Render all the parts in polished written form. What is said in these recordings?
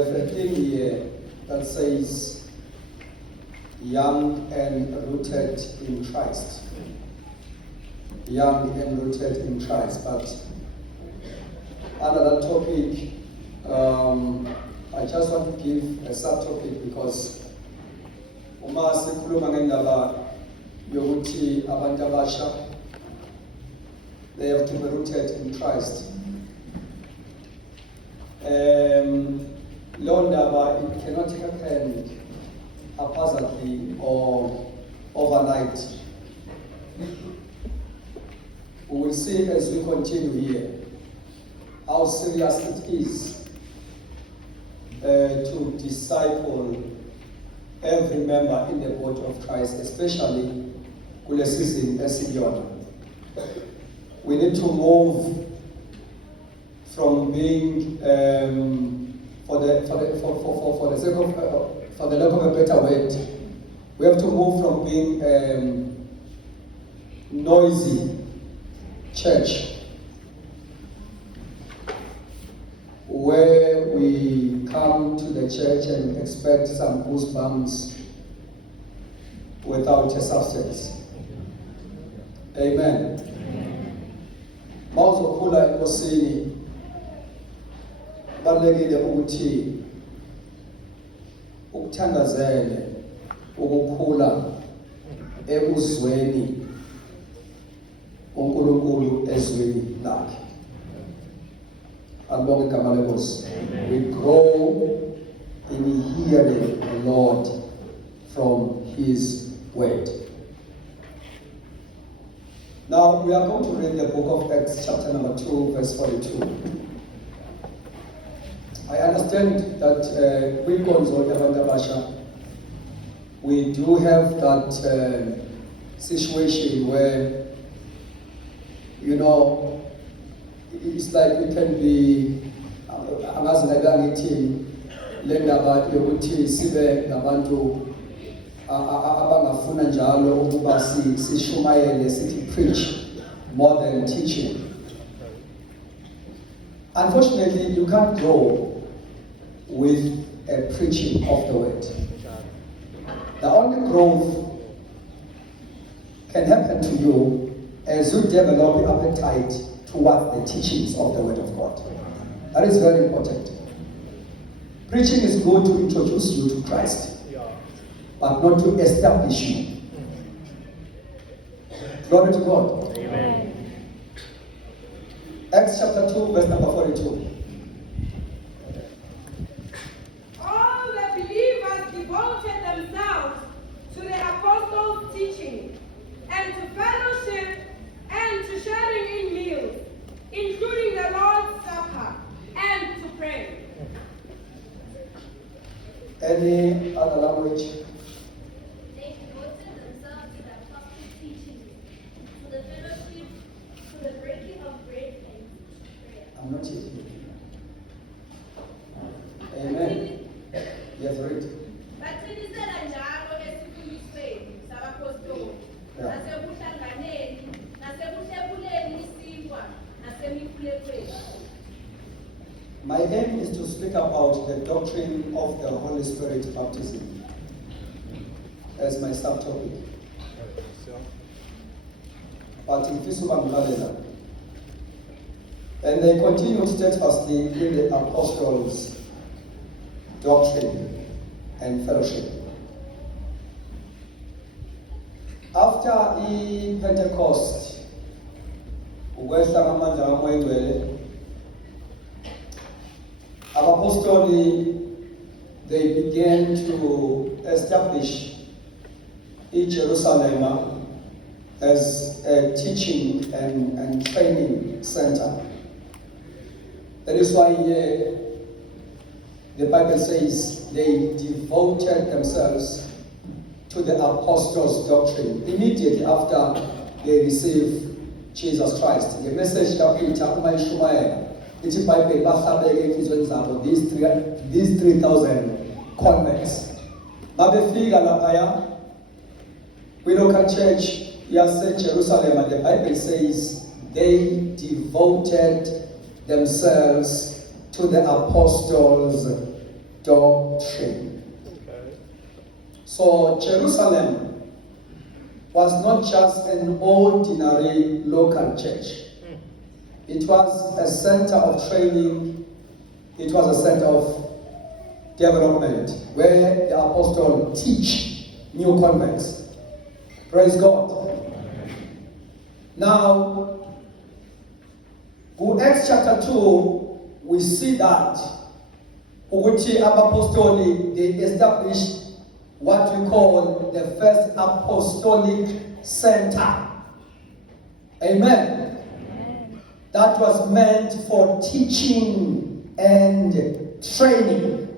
A thing here that says young and rooted in Christ. Young and rooted in Christ. But under that topic, I just want to give a subtopic because uma sikhuluma ngendaba yokuthi abantu abasha they have to be rooted in Christ. Londaba, it cannot happen haphazardly or overnight. We will see as we continue here how serious it is to disciple every member in the body of Christ, especially kule season esiyona. We need to move from being for the lack of a better word, we have to move from being noisy church where we come to the church and expect some goosebumps without a substance. Amen. Mawuzokhula enkosini balekile ukuthi ukuthandazele ukukhula ekuzweni uNkulunkulu ezweni lakhe. Alibonge igama lenkosi. We grow in hearing the Lord from His word. Now we are going to read the book of Acts chapter number 2 verse 42. I understand that we do have that situation where, you know, it's like we can be preach more than teaching. Unfortunately, you can't grow with a preaching of the word. The only growth can happen to you as you develop appetite towards the teachings of the word of God. That is very important. Preaching is good to introduce you to Christ, but not to establish you. Glory to God. Amen. Acts chapter 2, verse number 42. All the believers devoted themselves to the apostles' teaching and to fellowship and to sharing in meals, including the Lord's Supper, and to pray. Any other language? They devoted themselves to the apostles' teaching, to the fellowship, to the breaking of bread and prayer. I'm not yet here. Amen. Yes, read. Bathinisela njalo esifundisweni sabapostoli, nasekuhlanganeni, nasekuhlephuleni isinkwa, nasemifulekweni. My aim is to speak about the doctrine of the Holy Spirit baptism as my subtopic. But in Fisubangalela. And they continue steadfastly in the apostles' doctrine and fellowship. After Pentecost, apostoli, they began to establish in Jerusalem as a teaching and training center. That is why here the Bible says they devoted themselves to the apostles' doctrine immediately after they received Jesus Christ. The message that Peter Shumael, ithi iBhayibheli bahlabeke enhlizweni zabo these 3,000 converts. Mabefika laphaya kwi-local church yase-Jerusalem, the Bible says they devoted themselves to the apostles' doctrine. So Jerusalem was not just an ordinary local church. It was a center of training. It was a center of development where the apostle teach new converts. Praise God. Now, in Acts chapter 2, we see that ukuthi abapostoli, they established what we call the first apostolic center. Amen. That was meant for teaching and training.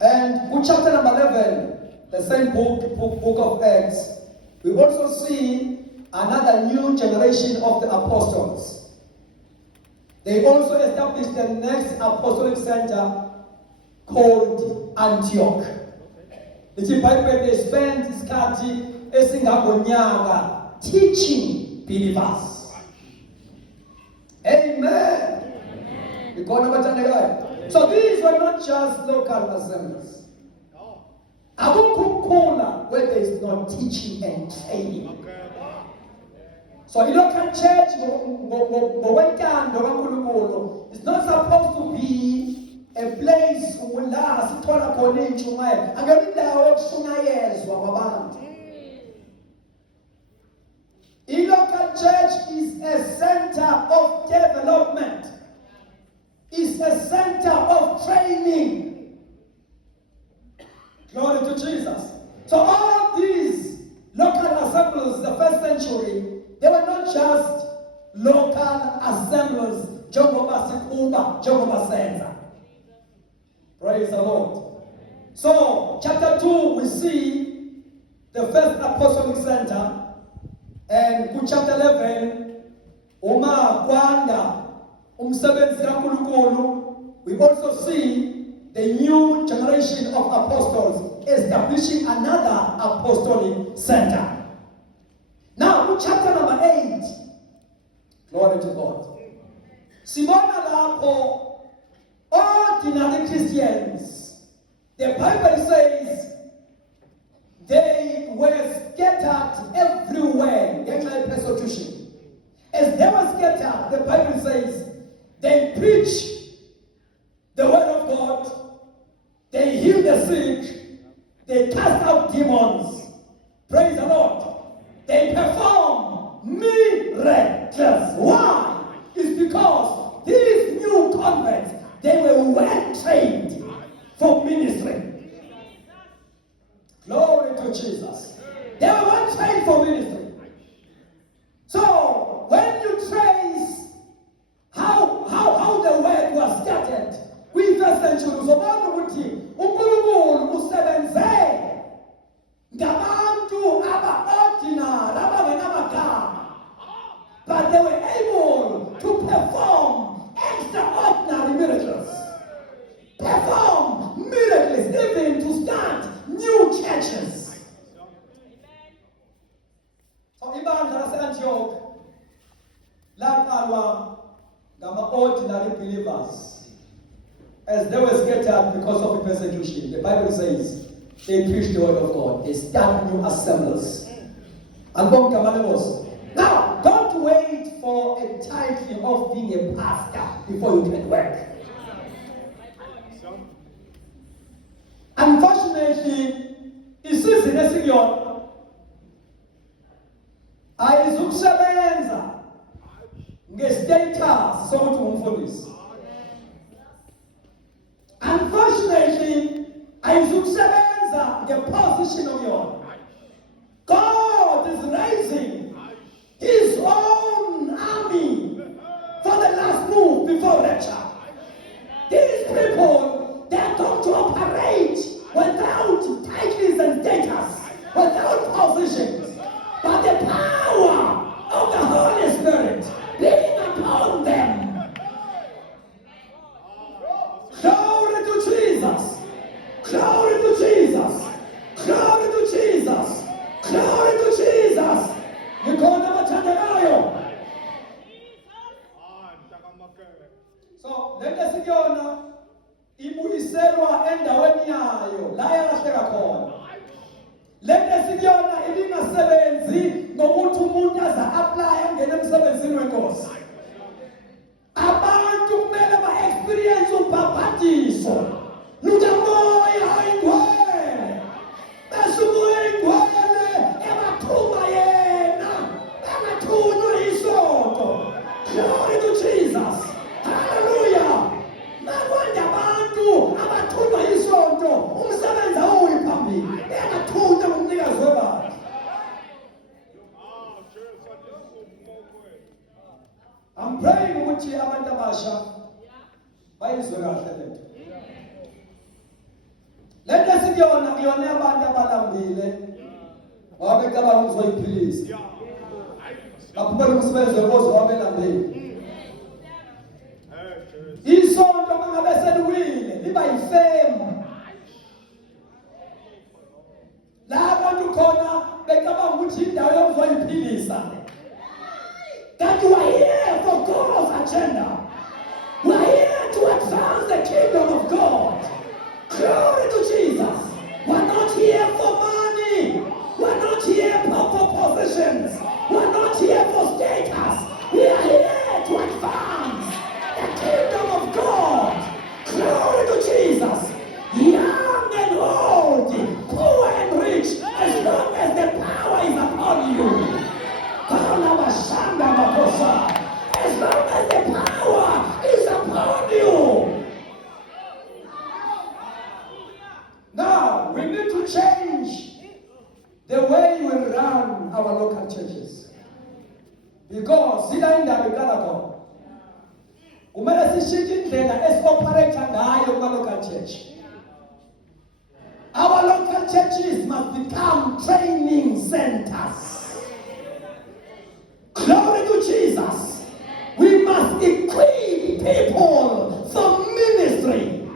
And in chapter number 11, the same book of Acts, we also see another new generation of the apostles. They also established the next apostolic center called Antioch. The Bible, they spent isikhathi esingabonyaka teaching believers. Amen. So these were not just local assemblies. Akukho where there is no teaching and training. So in local church, it's not supposed to be a place where sithola khona intshumayelo. Angalindawo yokushunyayezwa kwabantu. A local church is a center of development. It's a center of training. Glory to Jesus. So all these local assemblies, the first century, they were not just local assemblies. Praise the Lord. So, chapter 2, we see the first apostolic center. And in chapter 11, we also see the new generation of apostles establishing another apostolic center. Now, in chapter number 8, glory to God. Simona Lapo, ordinary Christians, the Bible says they were scattered everywhere, like persecution. As they were scattered, the Bible says they preach the word of God, they heal the sick, they cast out demons. Praise the Lord. They perform miracles. Why? It's because these new converts, they were well trained for ministry. Glory to Jesus. They were well trained for ministry. So when you trace how the word was started, we first century uzobona ukuthi uNkulunkulu usebenze ngabantu aba-ordinary abangenamagama, but they were able to perform extraordinary miracles. Perform miracles even to start new churches. So ibandla lase-Antioch laqalwa ngama-ordinary believers as they were scattered because of the persecution. The Bible says they preached the word of God. They started new assemblies. Now, don't wait for a title of being a pastor before you can work. Unfortunately, isizini esikuyo ayizukusebenza nge-status sokuthi umfundisi. Unfortunately, ayizukusebenza nge-position of your. God is raising His own army for the last move before rapture. These people, they are going to operate without titles and status, without positions, but the power of the Holy Spirit being upon them. Glory to Jesus! Glory to Jesus! Glory to Jesus! ibuyiselwa endaweni yayo la yalahleka khona. Lento sikuyona ibingasebenzi ngokuthi umuntu aza apply angene emsebenzini wenkosi. Abantu kumele ba-experience ubhabhadiso lukamoya oyingcwele. Bese umoya oyingcwele ebathuma yena, engathunywa isonto. Glory to Jesus. Hallelujah. Nakwande abantu abathunywa isonto umsebenzi awuyi phambili. Engathunywa ngumnikazi webandla. I'm praying ukuthi abantu abasha bayizwe kahle lento. Lento sikuyona abantu abalambile. Wabecabanga ukuthi bayiphilise. Baphumela umsebenzi wenkosi wabelambile. Isonto mangabe seliwile liba yifemu. La abantu khona becabanga ukuthi indawo yokuzoyiphilisa. That you are here for God's agenda. We are here to advance the kingdom of God. Glory to Jesus. We are not here for money. We are not here for positions. We are not here for status. We are here to advance the kingdom of God. Glory to Jesus. Young and old, poor and rich, as long as the power is upon you. As long as the power is upon you. Now, we need to change the way we run our local churches. Because sila indawo iqala khona. Kumele sishintshe indlela esi-operate ngayo kuma-local church. Our local churches must become training centers. Glory to Jesus. We must equip people for ministry.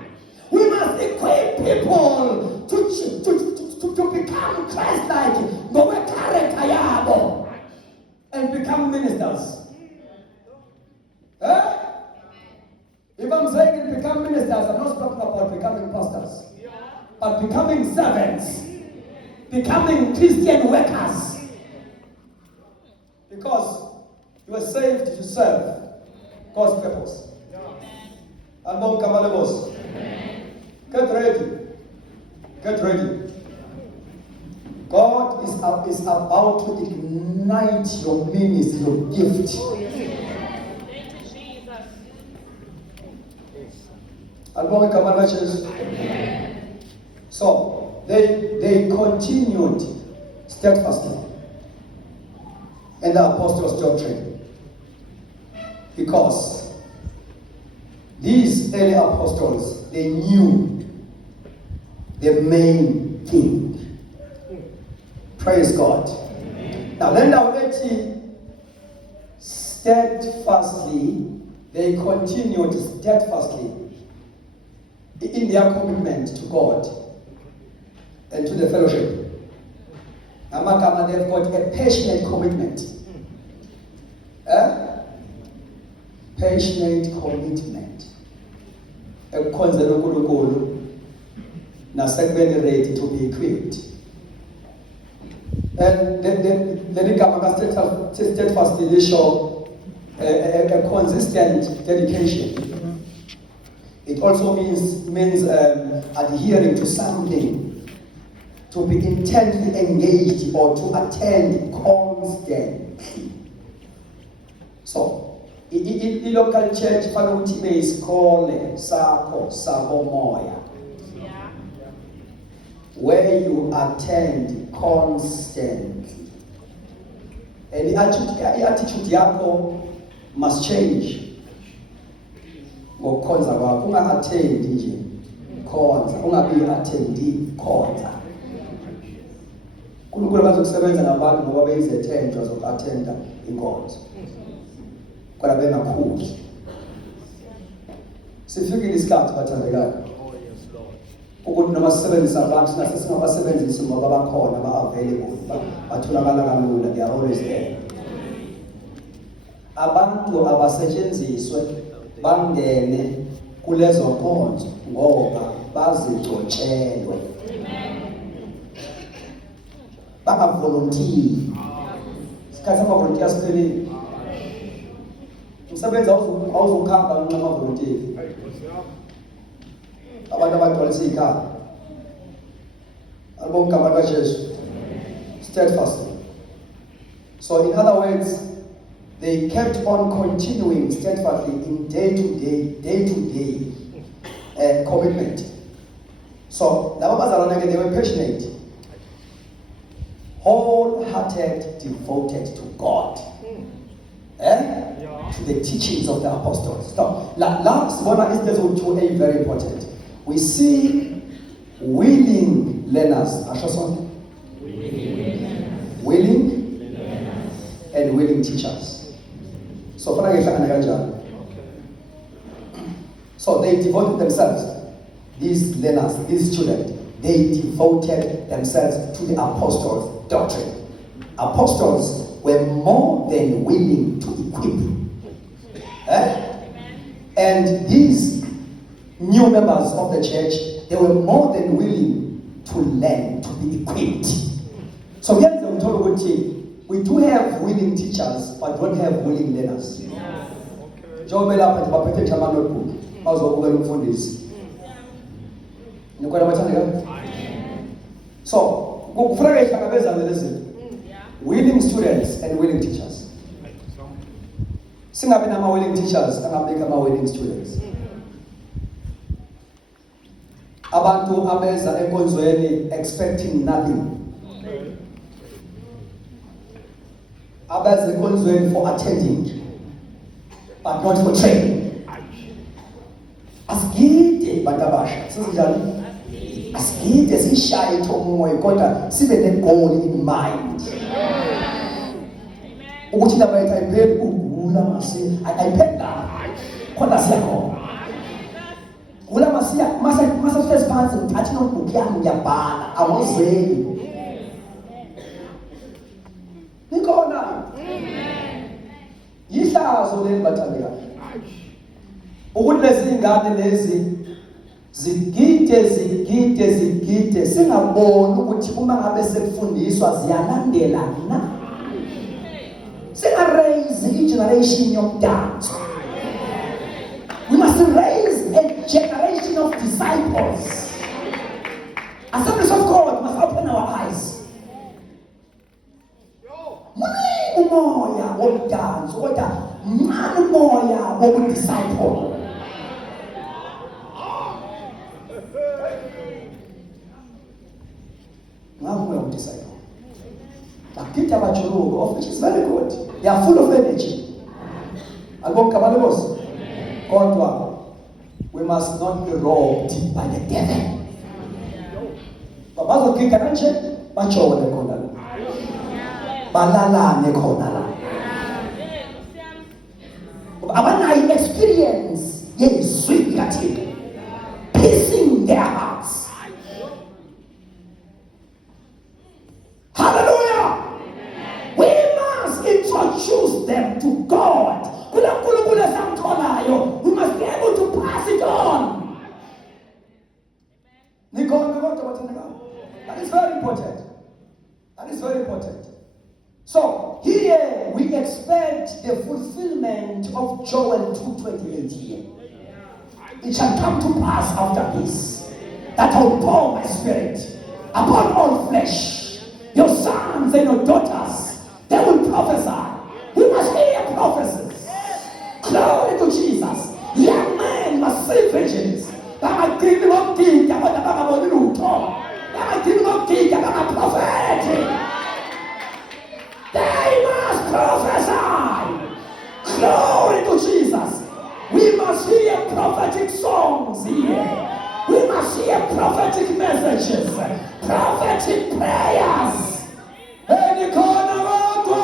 We must equip people to become Christ-like, and become ministers. If I'm saying become ministers, I'm not talking about becoming pastors, but becoming servants, becoming Christian workers. Because you are saved to serve God's purpose. Get ready. Get ready. God is about to ignite your ministry, your gift. So they continued steadfastly in the apostles' doctrine, because these early apostles, they knew the main thing. Praise God. Now then, steadfastly, they continued steadfastly in their commitment to God and to the fellowship. Amakama, they've got a passionate commitment. Passionate commitment. Ekukhonzela uNkulunkulu nasekubeni ready to be equipped. And the igama steadfastly lisho a consistent dedication. It also means adhering to something, to be intensely engaged or to attend constantly. So, in local church, fanele ukuthi ibe isikole sakho sabomoya, where you attend constantly. And the attitude yakho must change. Ngokukhonza kwakho unga-attend nje khonza, ungabi attendi khonza. uNkulunkulu bazokusebenza nabantu ngoba beyizithenjwa zoku-attenda inkonzo, kodwa bengakhuli. Sifikile isikhathi bathandekayo ukuthi noma sisebenzisa abantu singasebenzisi ngoba bakhona ba-available, batholakala kalula, they are always there. Abantu abasetshenziswe bangene kulezo nkonzo ngoba bazigcotshelwe. Bangavolontiya. Isikhathi sama-volunteer siphelile. Umsebenzi awuzukuhamba ngenxa yama-volunteer. Abantu abagcwalisa ikhaya. Alibonke igama likaJesu. Steadfast. So in other words, they kept on continuing steadfastly in day-to-day commitment. So laba bazalwane ke, they were passionate, wholehearted, devoted to God, to the teachings of the apostles. So last one is very important. We see willing learners. Willing and willing teachers. So they devoted themselves, these learners, these students, they devoted themselves to the apostles' doctrine. Apostles were more than willing to equip. And these new members of the church, they were more than willing to learn, to be equipped. So here's the authority. We do have willing teachers, but don't have willing learners. So, willing students and willing teachers. Singabi nama willing teachers, angabeka ama willing students. Abantu abeza enkonzweni expecting nothing. Abeza enkonzweni for attending, but not for training. Asigide bantabasha, sinjani? Asigide sishaye thomoya kodwa sibe ne-goal in mind. Ukuthi indaba yethu ayipheli ugula masi, ayipheli la. Kodwa siyakhona. Gula masiya, masa first phansi ngithatha notebook yami ngiyabhala, awuzeli. Nikhona. Yihlazo leli bathandeka. Ukuthi lezi ingane lezi zigide singaboni ukuthi uma ngabe sekufundiswa ziyalandela na. Singa-raise i-generation yomdanso. We must raise a generation of disciples. Assemblies of God must open our eyes. Muni umoya womdanso kodwa mani umoya wobudisciple. Disciple. Of which is very good. They are full of energy. We must not be robbed by the devil. I experience sweet piercing their hearts. Hallelujah! We must introduce them to God. We must be able to pass it on. That is very important. That is very important. So here we expect the fulfillment of Joel 2:28 here. It shall come to pass after this that I will pour my spirit upon all flesh. Your sons and your daughters, they will prophesy. We must hear prophecies. Glory to Jesus. Young men must see visions. They must dream of prophetic. They must prophesy. Glory to Jesus. We must hear prophetic songs here. We must hear prophetic messages, prophetic prayers. Hey, Nikona Wata!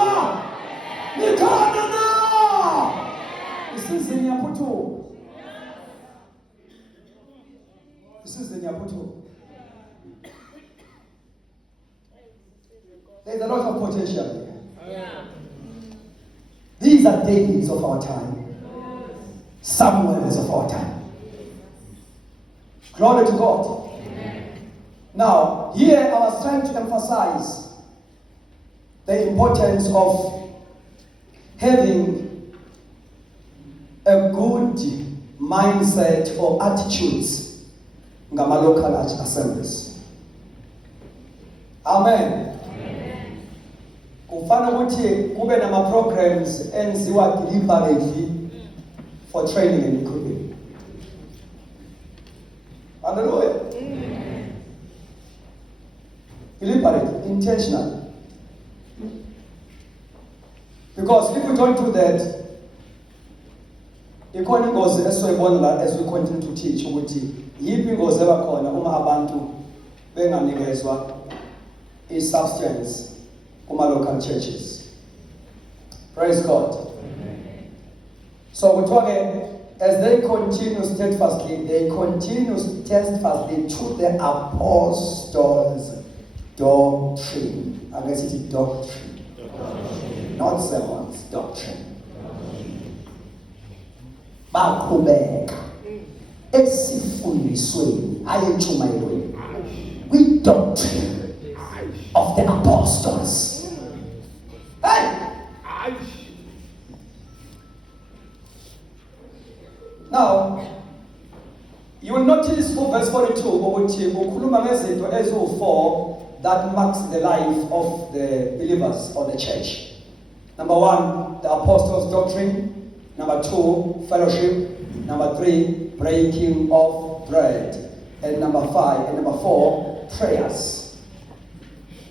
Nikona na! This is in Yaputo. This is in Yaputo. There's a lot of potential here. These are Davids of our time. Samuels of our time. Glory to God. Now, here I was trying to emphasize the importance of having a good mindset or attitudes ngama local assemblies. Amen. Kufana ukuthi kube nama programs enziwa deliberately for training and equipping. Hallelujah. Deliberate, intentional. Because if we don't do that, ikhona ingozi esizoyibona la as we continue to teach ukuthi yiphi ingozi ebakhona uma abantu benganikezwa i-substance kuma local churches. Praise God. So kuthiwa-ke as they continue steadfastly to the apostles' doctrine. I guess it's doctrine. Not sermons, doctrine. Baqhubeka esifundisweni ayentshumayelweni kwi-doctrine of the apostles. Hey! Now, you will notice for verse 42 ukuthi ukhuluma ngezinto eziwu-4 that marks the life of the believers or the church. Number 1, the apostles' doctrine. Number 2, fellowship. Number 3, breaking of bread. And number 4, prayers.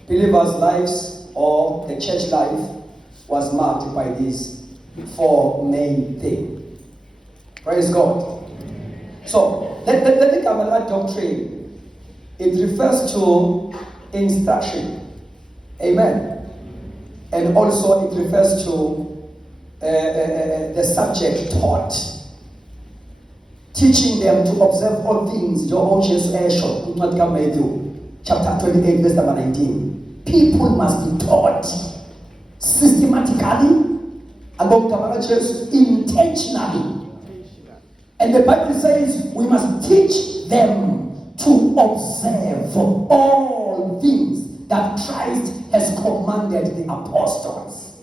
Believers' lives or the church life was marked by these 4 main things. Praise God. So, let me come at doctrine. It refers to instruction. Amen. And also it refers to the subject taught. Teaching them to observe all things. Matthew chapter 28, verse number 19. People must be taught systematically, intentionally. And the Bible says we must teach them to observe all things that Christ has commanded the apostles.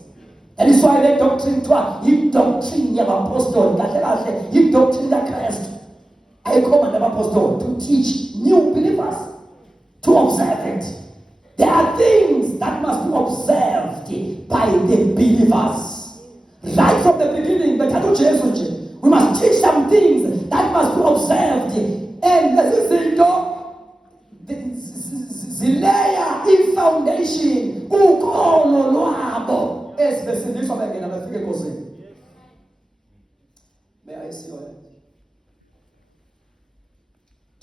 That is why the doctrine to doctrine of apostle, the doctrine of Christ. I command the apostle to teach new believers to observe it. There are things that must be observed by the believers. Right from the beginning, we must teach some things that must be observed. And this is the layer in foundation. May I see your hand?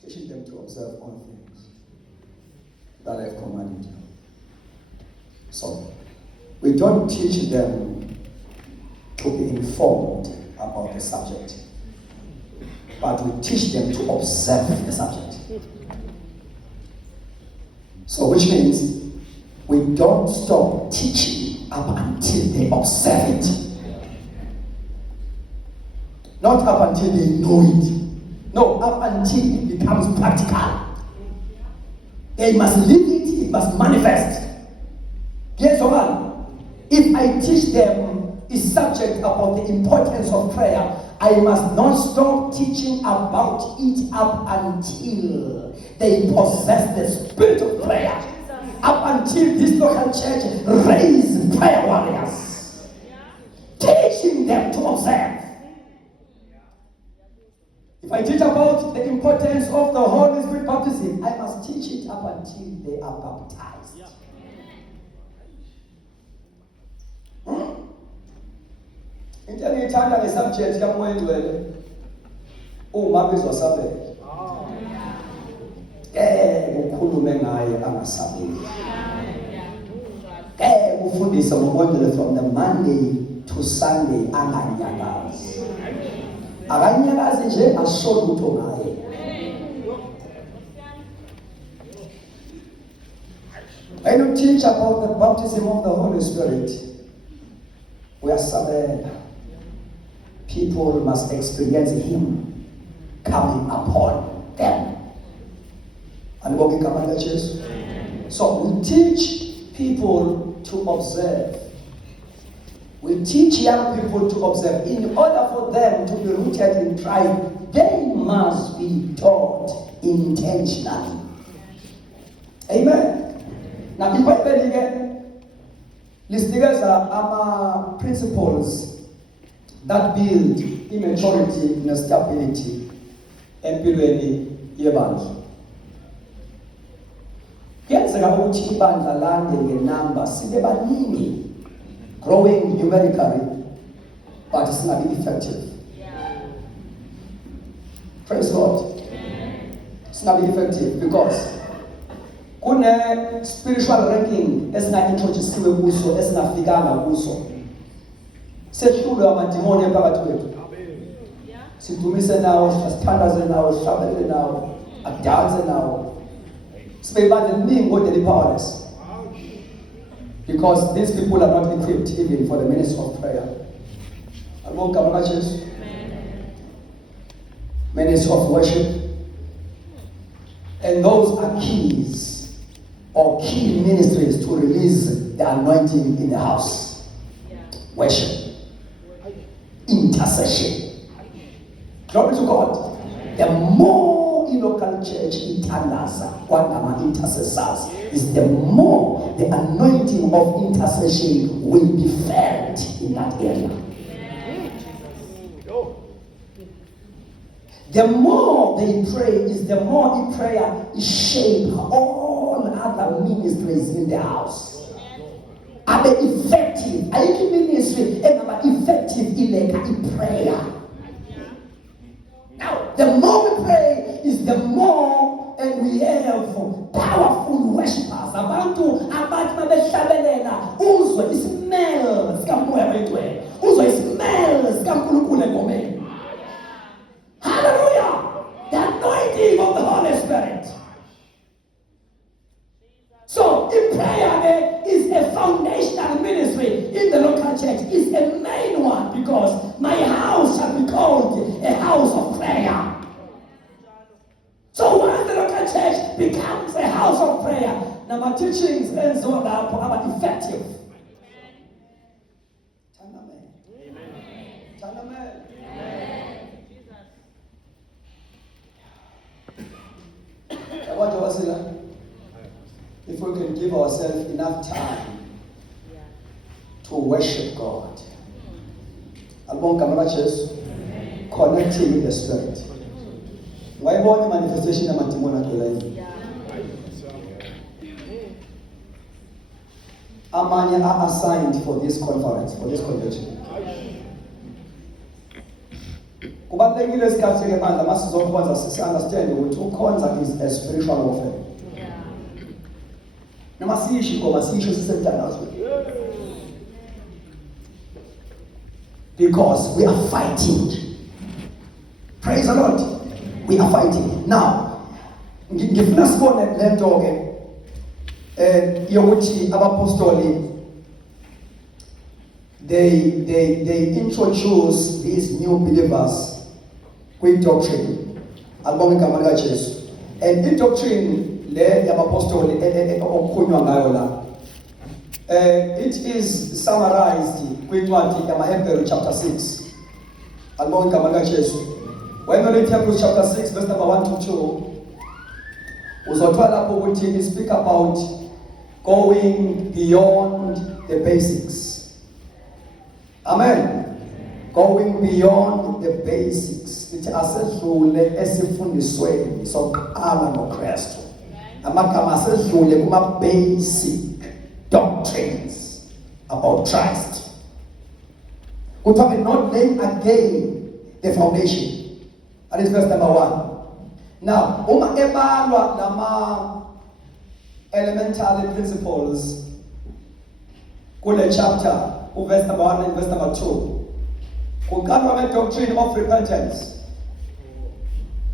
Teaching them to observe all things that I have commanded you. So, we don't teach them to be informed about the subject, but we teach them to observe the subject. So, which means we don't stop teaching up until they observe it. Not up until they know it. No, up until it becomes practical. They must live it, it must manifest. Yes or no? If I teach them a subject about the importance of prayer, I must not stop teaching about it up until they possess the spirit of prayer. Up until this local church raise prayer warriors. Teaching them to observe. If I teach about the importance of the Holy Spirit baptism, I must teach it up until they are baptized. Into ngiyithanda le subject kaMoya Ngcwele uma bezosabela. Ukhulume ngaye angasabeli. Ufundise ngoMoya from the Monday to Sunday anganyakazi. Akanyakazi nje asholo utho ngaye. When you teach about the baptism of the Holy Spirit, we are sabela. People must experience Him coming upon them. Alibonga igama likaJesu. So we teach people to observe. We teach young people to observe. In order for them to be rooted in Christ, they must be taught intentionally. Amen. Now, iBhayibheli ke lisinikeza ama principles that build immaturity nestability empilweni yebandla. Kuyenzeka ukuthi ibandla lande ngenamba sibe baningi, growing numerically, but it's not effective. Praise God. It's not effective because kune spiritual ranking esingaintroduciwe kuso esingafikanga kuso. Sehlulwe amadimoni ephakathi kwethu. Sidumise nawo, sithandaze nawo, sihlabelele nawo, adanse nawo. Sibe ibandla eliningi kodwa li-powerless. Because these people are not equipped even for the ministry of prayer. Ministry of worship. And those are keys or key ministries to release the anointing in the house. Worship. Intercession. Glory to God. The more in local church ithandaza kwangama intercessors, is the more the anointing of intercession will be felt in that area. The more they pray, is the more in prayer is shape all other ministries in the house. Are they effective? Are you ministry effective in prayer? Now, the more we pray, is the more and we have powerful worshippers. Abantu babeshabelela uzwe ismell sikamoya wethu. Uzwe ismell sikaNkulunkulu engomeni. Hallelujah! The anointing of the Holy Spirit. So, in prayer is a foundational ministry in the local church. It's a main one because my house shall be called a house of prayer. So once the local church becomes a house of prayer, now my teachings and so on are effective. If we can give ourselves enough time to worship God, connecting with the Spirit. Why born manifestation of Matimona to life? Amanya are assigned for this conference, for this convention. Kubalulekile isikhathi sekebandla masizokhonza sisi-understand ukuthi ukhonza is a spiritual warfare. Noma siyisho ingoma siyisho sisemthandazweni. Because we are fighting. Praise the Lord. We are fighting. Now, ngifuna sibone le nto ke yokuthi abapostoli they introduce these new believers with doctrine. Albonga igama likaJesu. And in doctrine le yabapostoli okukhulunywa ngayo la it is summarized kwincwadi yamaHebrew chapter 6. Albonga igama likaJesu. When we read Hebrews chapter 6 verse number 1 to 2, uzothola lapho ukuthi we speak about going beyond the basics. Amen. Going beyond the basics. Ithi asedlule esifundisweni sokuqala ngoKristu. Amagama asedlule kuma basic doctrines about Christ. Kuthiwa not laying again the foundation. And it's verse number 1. Now, uma ebalwa nama elementary principles kule chapter, verse number 1 and verse number 2. Kuqalwa doctrine of repentance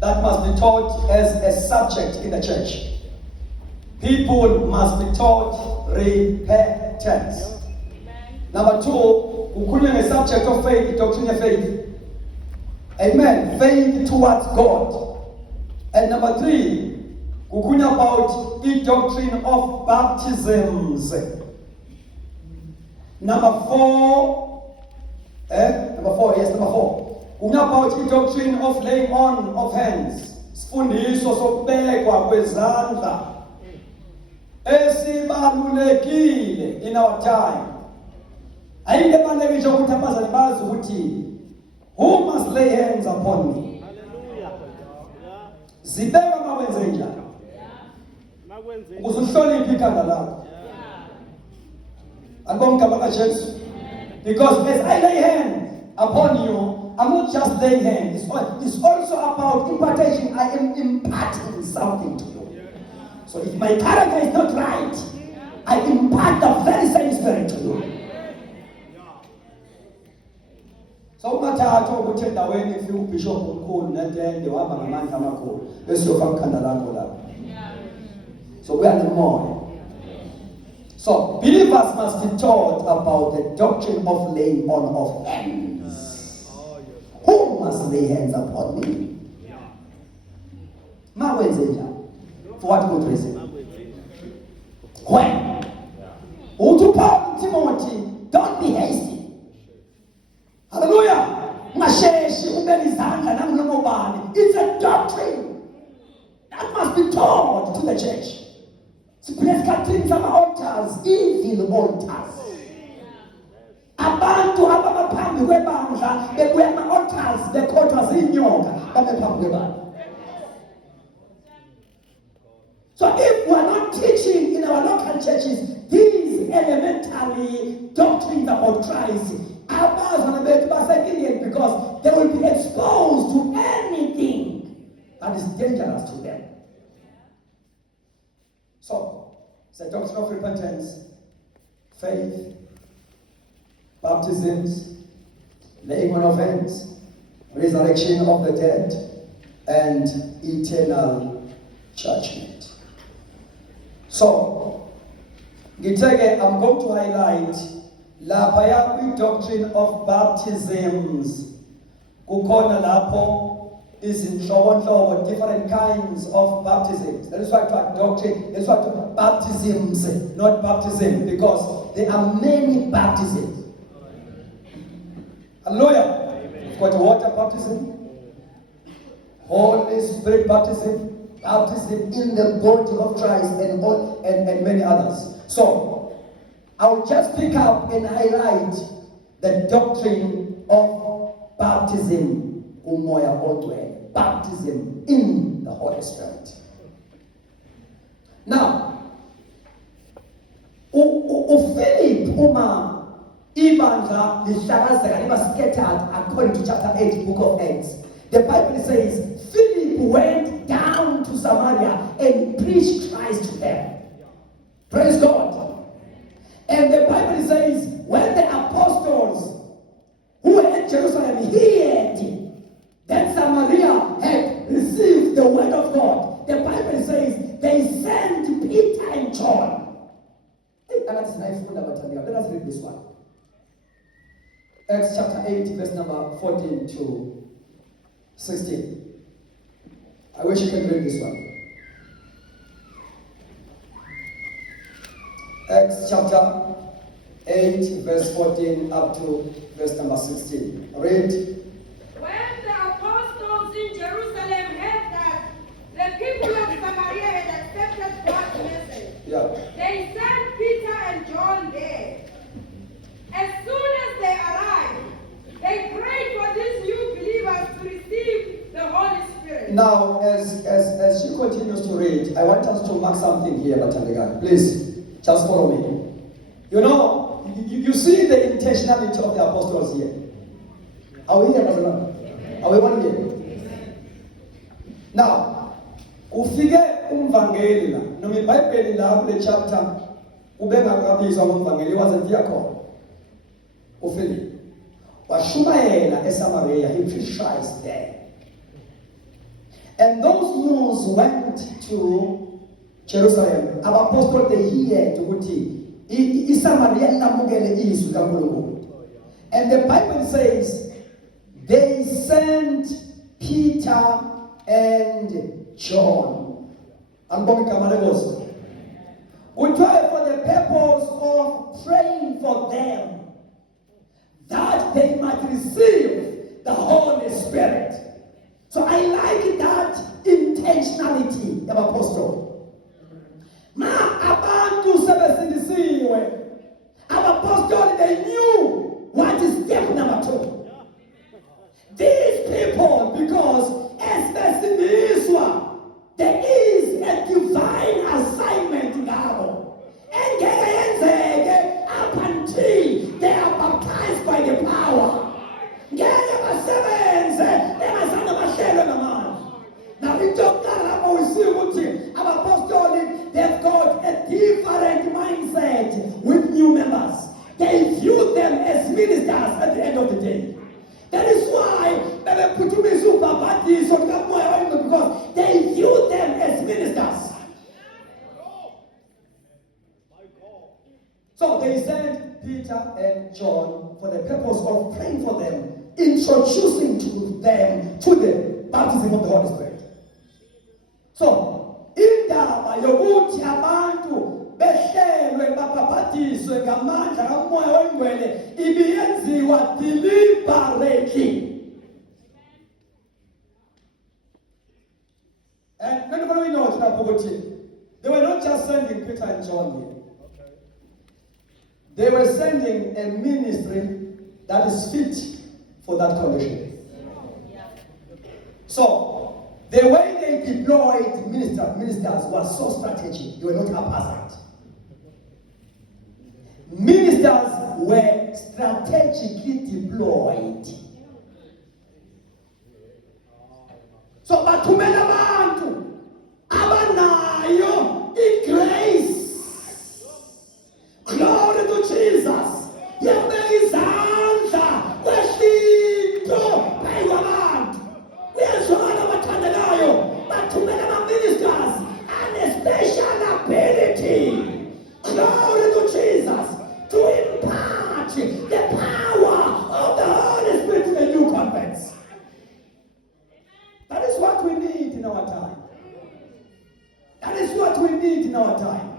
that must be taught as a subject in the church. People must be taught repentance. Number 2, kukhulunywa nge subject of faith, doctrine of faith. Amen. Faith towards God. And number 3, kukhulunywa about the doctrine of baptisms. Number 4, kukhulunywa about the doctrine of laying on of hands. Sifundiso sokubekwa kwezandla esibalulekile in our time. Ayike baleke nje ukuthi abazali bazi ukuthi who must lay hands upon me. Zibeka makwenze njani? Ukuze uhloniphe ikhanda lakho. Angibonga baba Jesu. Because as I lay hands upon you, I'm not just laying hands. It's also about impartation. I am imparting something to you. So if my character is not right, I impart the very same spirit to you. So ungathatha ukuthi endaweni ifika ubishop omkhulu netende wahamba ngamandla amakhulu bese uyofaka ikhanda lakho lapho. So we are the more. So believers must be taught about the doctrine of laying on of hands. Who must lay hands upon me? Makwenze njani? For what good reason? When? Uthi Paul Timothy, don't be hasty. Hallelujah. Masheshi ubelizandla namlomobani. It's a doctrine that must be taught to the church. Siphileskhathini sama-altars, evil altars. Abantu ababaphambi kwebandla bebuya ama-altars bekhothwa zinyoka babephambi kwebandla. So if we are not teaching in our local churches these elementary doctrines about Christ, because they will be exposed to anything that is dangerous to them. So, it's a doctrine of repentance, faith, baptisms, laying on of hands, resurrection of the dead, and eternal judgment. So, I'm going to highlight the doctrine of baptisms. Kukhona lapho izinhlobonhlobo, different kinds of baptisms. That is why to doctrine, that's why to baptisms, not baptism, because there are many baptisms. Hallelujah. You've got water baptism, Holy Spirit baptism, baptism in the body of Christ, and many others. So I'll just pick up and highlight the doctrine of baptism, umoya odwe, baptism in the Holy Spirit. Now, Philip uma ibandla lihlakazeka liba scattered according to chapter 8, book of Acts. The Bible says Philip went down to Samaria and preached Christ to them. Praise God. And the Bible says, when the apostles who were in Jerusalem heard that Samaria had received the word of God, the Bible says they sent Peter and John. Let us read this one. Acts chapter 8, verse number 14 to 16. I wish you can read this one. Acts chapter 8, verse 14 up to verse number 16. Read. When the apostles in Jerusalem heard that the people of Samaria had accepted God's message, they sent Peter and John there. As soon as they arrived, they prayed for these new believers to receive the Holy Spirit. Now, as she continues to read, I want us to mark something here, Batandegan. Please. Just follow me. You know, you see the intentionality of the apostles here. Are we here, brother? Are we one here? Now, ufike umvangeli la, noma iBhayibheli la kule chapter ubengakabizwa umvangeli was a diacon. uPhilip washumayela eSamaria, he preached Christ there. And those news went to Jerusalem. Our apostle they hear to ukuthi iSamaria lamukele izwi kaNkulunkulu. And the Bible says they sent Peter and John. Angibonge igama lenkosi. Kuthiwa for the purpose of praying for them, that they might receive the Holy Spirit. So I like that intentionality of apostle. Ma abantu sebesindisiwe. Apostle, they knew what is step number 2. These people, because as besindiswa, there is a divine assignment ngabo. Engeke yenzeke up until they are baptized by the power. Ngeke basebenze bengasanda bahlelwe ngamanzi. Now into yokuqala uyisiwe ukuthi abapostoli, they've got a different mindset with new members. They view them as ministers at the end of the day. That is why because they view them as ministers. So they sent Peter and John for the purpose of praying for them, introducing to them to the baptism of the Holy Spirit. So, indaba yokuthi abantu behlelwe babhaphathiswe ngamandla kamoya oyingcwele ibiyenziwa deliberately. And when we know what they were not just sending Peter and John here. They were sending a ministry that is fit for that condition. So, the way they deployed ministers was so strategic. They were not haphazard. Ministers were strategically deployed. So, bathumela abantu abanayo grace. Glory to Jesus. Yabeka izandla kweshinto phezu kwabantu. Kuyezwakala abathandekayo bathumela ama-ministers and special ability. Glory to Jesus. To impart the power of the Holy Spirit to the new converts. That is what we need in our time. That is what we need in our time.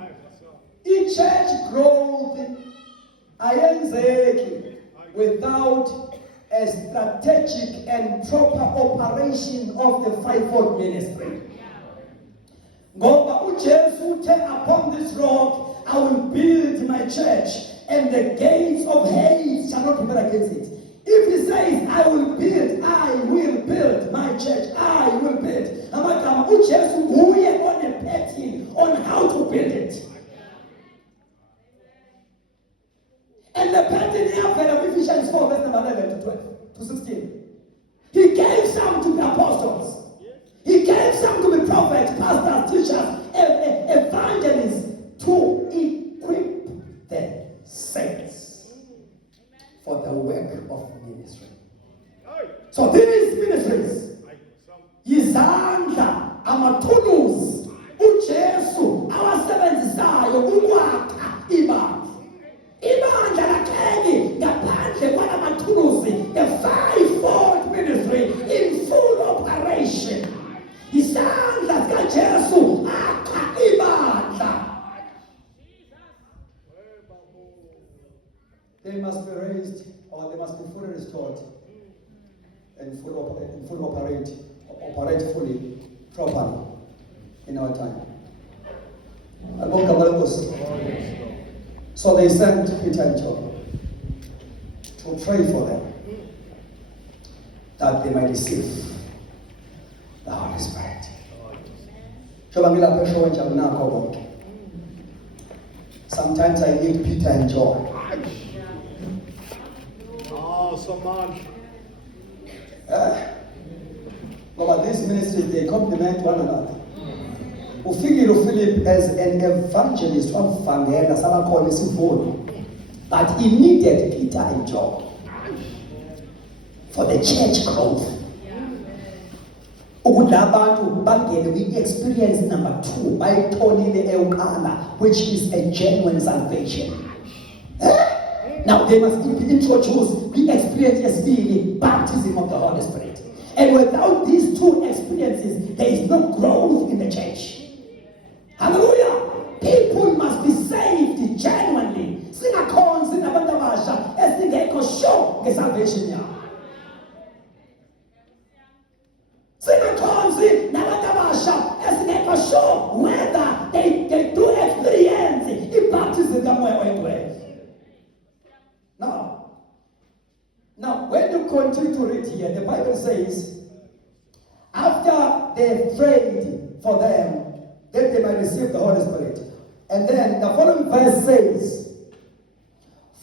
Church growth ayenzeki without a strategic and proper operation of the fivefold ministry. Ngoba uJesu uthe, upon this rock I will build my church, and the gates of hell shall not prevail against it. If he says, I will build my church, I will build. Amagama uJesu uye on a pattern on how to build it. And the pattern here of Ephesians 4, verse number 11 to 12 to 16. He gave some to the apostles. He gave some to the prophets, pastors, teachers, evangelists to equip the saints for the work of ministry. So these ministries, izandla, amathuluzi, uJesu awasebenzisayo ukwakha ibandla. Ibandla lakheli ngaphandle kwalamathuluzi, the fivefold ministry in full operation. Izandla zikaJesu akha ibandla. They must be raised, or they must be fully restored and operate fully, properly in our time. So they sent Peter and John to pray for them that they might receive the Holy Spirit. Sometimes I need Peter and John. Oh, so much. But these ministries, they complement one another. Ufikile Philip as an evangelist of Vangela, someone called Isivuno. But he needed Peter and John for the church growth. Abantu bangene with experience number 2, bayitholile eyokuqala, which is a genuine salvation. Now they must be introduced the experience as being baptism of the Holy Spirit. And without these two experiences, there is no growth in the church. salvation yabo. Singakhonzi nabantu abasha esingekho sure whether they do experience i-baptism kamoya oyingcwele. Now, when you continue to read here, the Bible says, after they prayed for them, that they might receive the Holy Spirit. And then the following verse says,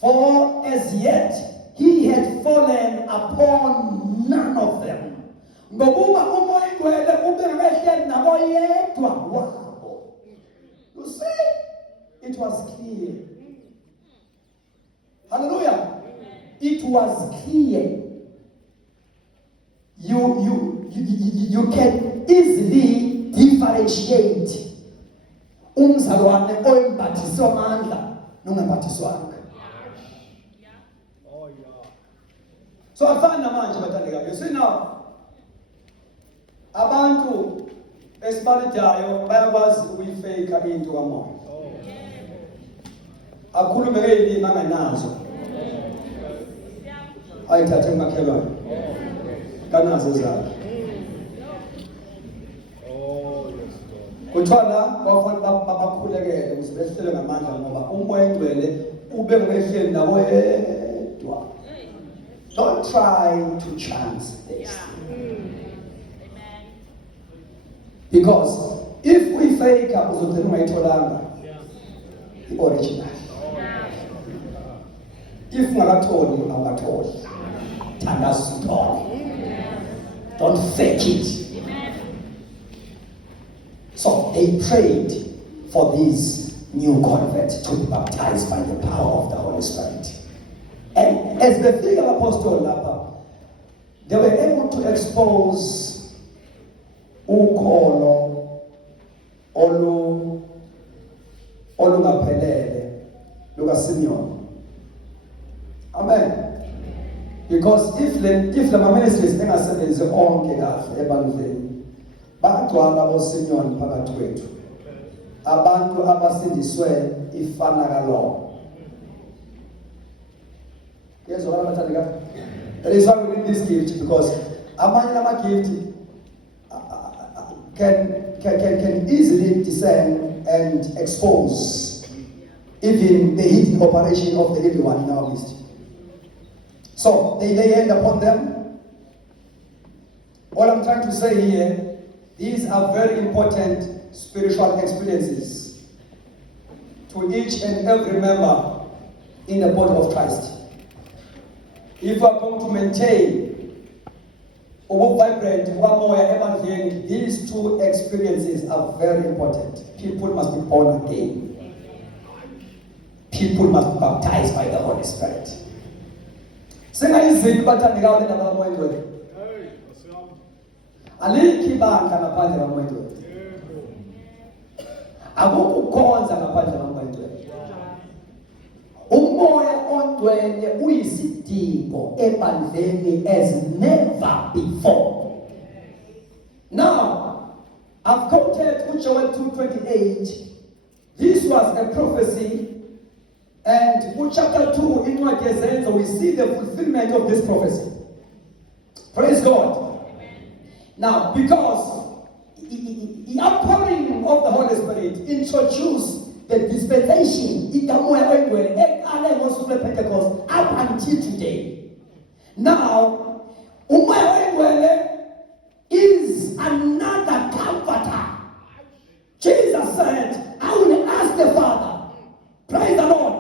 for as yet he had fallen upon none of them. Ngokuba umoya oyingcwele ubengabehleli nabo yedwa wabo. You see, it was clear. Hallelujah. It was clear. You can easily differentiate umzalwane oyimbathiswa amandla nongambathiswanga. Oh yeah. So afana namanje bathandekayo. You see now, abantu esibalidayo bayakwazi ukuyifake into kamoya. Akhulume ngezilimi angenazo. Ayithathe emakhelwane. Kanazo zakhe. Oh yes, Lord. Kuthiwa la bafanele bakhulekele ukuze behlele ngamandla ngoba umoya oyingcwele ube ngehleli nabo yedwa. Don't try to chance this. Because if we fake up uzogcina ungayitholanga i-original. If ungakatholi awukatholi. Thandaza usithole. Don't fake it. So they prayed for these new converts to be baptized by the power of the Holy Spirit. And as the figure of Apostle Lapa, they were able to expose ukholo olungaphelele lukaSimeon. Amen. Because if the ministries engasebenzi onke kahle ebandleni, bagcwala boSimeon phakathi kwethu. Abantu abasindiswe ifana kalo. Yes, what I'm telling you. That is why we need this gift, because amanye ama gift can easily discern and expose even the hidden operation of the evil one in our midst. So they lay hand upon them. All I'm trying to say here, these are very important spiritual experiences to each and every member in the body of Christ. If we are going to maintain or vibrate one more, these two experiences are very important. People must be born again. People must be baptized by the Holy Spirit. Singayiziphi bathandekayo lena kamoya oyingcwele? Hey, asiyami. Alikho ibandla ngaphandle kamoya oyingcwele. Akukukhonza ngaphandle kamoya oyingcwele. Umoya ongcwele uyisidingo ebandleni as never before. Now, I've quoted Joel 2:28. This was a prophecy. And in chapter 2, in what we see the fulfillment of this prophecy. Praise God. Amen. Now, because the outpouring of the Holy Spirit introduced the dispensation in the Pentecost up until today. Now, is another comforter. Jesus said, I will ask the Father, praise the Lord,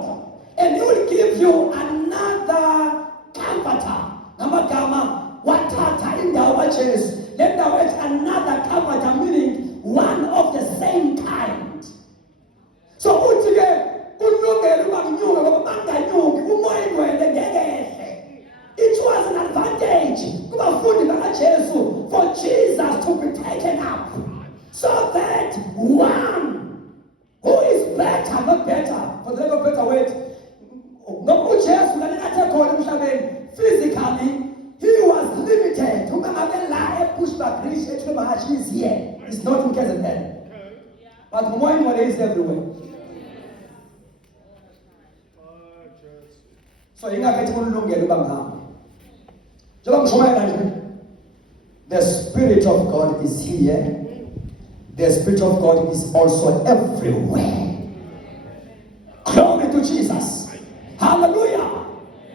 and he will give you another comforter. Namagama, watata in the watches. Let the word another comforter, meaning one of the same kind. So, it was an advantage for Jesus to be taken up, so that one who is better, not better, for the lack of better word, physically, he was limited. He's here. He's not in KZN. But Momoy is everywhere. So you got to get The Spirit of God is here. The Spirit of God is also everywhere. Glory to Jesus. Hallelujah.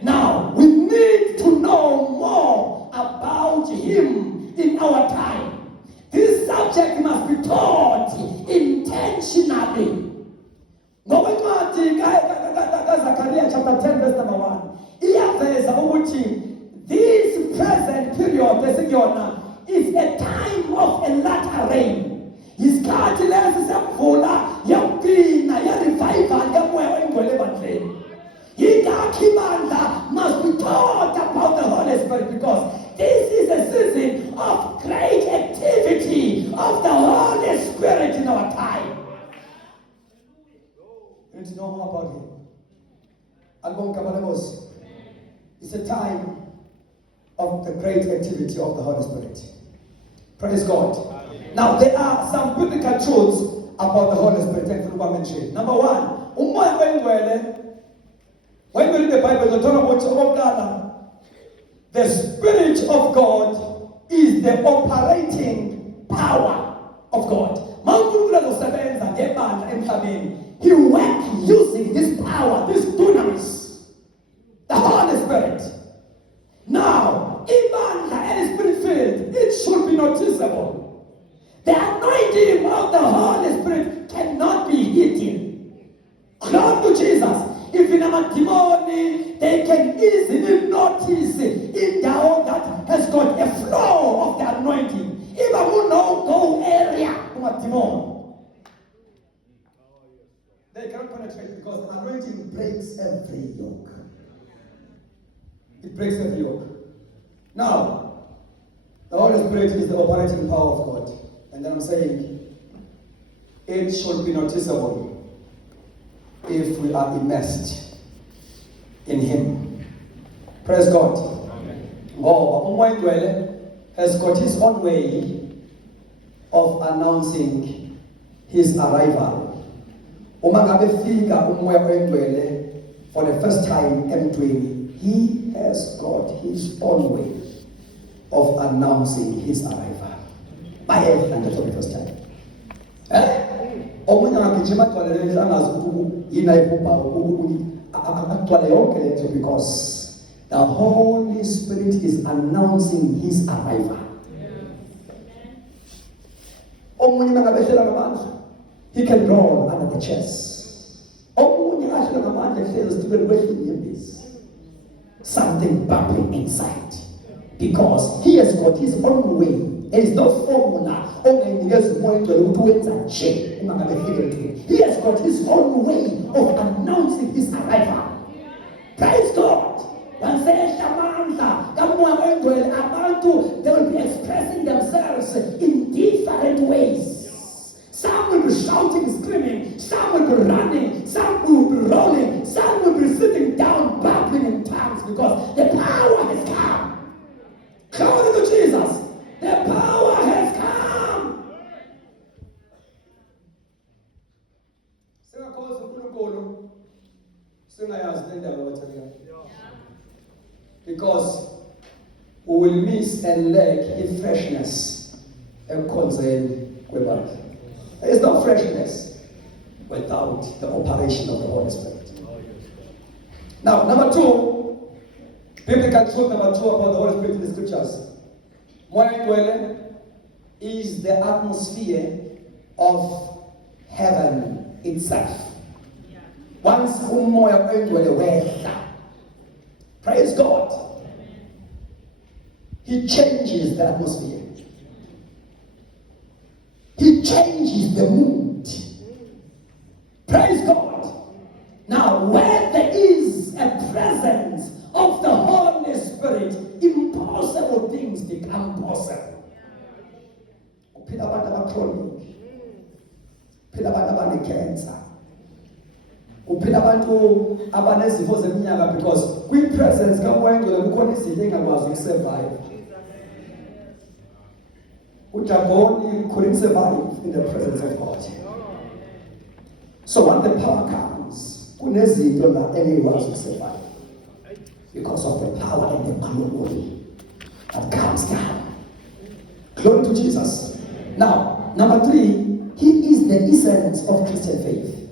Now, we need to know more about Him in our time. This subject must be taught intentionally. Zechariah chapter 10 verse number 1. This present period is a time of a latter rain. Isikhathi lesi semvula yokugcina ye-revival kamoya oyingcwele ebandleni. Yingakho ibandla must be taught about the Holy Spirit, because this is a season of great activity of the Holy Spirit in our time. You need to know more about Him. It's a time of the great activity of the Holy Spirit. Praise God. Now, there are some biblical truths about the Holy Spirit that we mention. Number one, when we read the Bible, the Spirit of God is the operating power of God. He works using this power, this dunamis, the Holy Spirit. Now, even the Spirit filled, it should be noticeable. The anointing of the Holy Spirit cannot be hidden. Glory to Jesus. If in a demon, they can easily notice in down that has got a flow of the anointing. If I will not go area from a demon, they cannot penetrate, because the anointing breaks every yoke. It breaks every yoke. Now, the Holy Spirit is the operating power of God. And then I'm saying, it should be noticeable if we are immersed in Him. Praise God. Oh, has got his own way of announcing His arrival. For the first time, He has got His own way of announcing His arrival. By hand for the first time. Because the Holy Spirit is announcing His arrival. He can roll under the chest. Something bubbling inside. Because He has got His own way. There is no formula. He has got His own way of announcing His arrival. Praise God. They will be expressing themselves in different ways. Some will be shouting, screaming. Some will be running. Some will be rolling. Some will be sitting down, babbling in tongues, because the power has come. Glory to Jesus. The power has come. Because we will miss and lack His freshness and concern. There is no freshness without the operation of the Holy Spirit. Now, number two, biblical truth number two about the Holy Spirit in the scriptures. Is the atmosphere of heaven itself. Once praise God, He changes the atmosphere. He changes the mood. Praise God. Now, where there is a presence of the Holy Spirit, impossible things become possible. Phela abantu abachronic, phela abantu abanecancer, uphela abantu abanezifo zeminyaka, because kwi-presence kaMwengcwele kukhona izinto engakwazi ukusurvive. uJaboni couldn't survive in the presence of God. So when the power comes, kunezinto la engekwazi ukusurvive because of the power and the glory but comes down. Glory to Jesus. Now, number 3, he is the essence of Christian faith.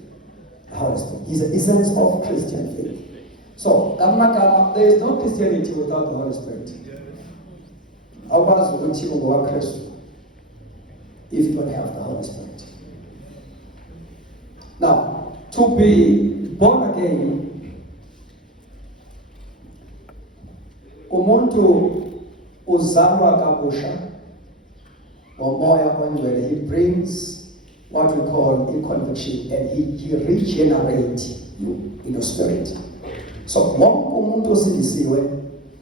The Holy Spirit. He's the essence of Christian faith. So, there is no Christianity without the Holy Spirit. If you don't have the Holy Spirit. Now, to be born again, umuntu uzalwa kabusha ngomoya ongcwele. He brings what we call a conviction, and he regenerates you in your spirit. So wonke umuntu osindisiwe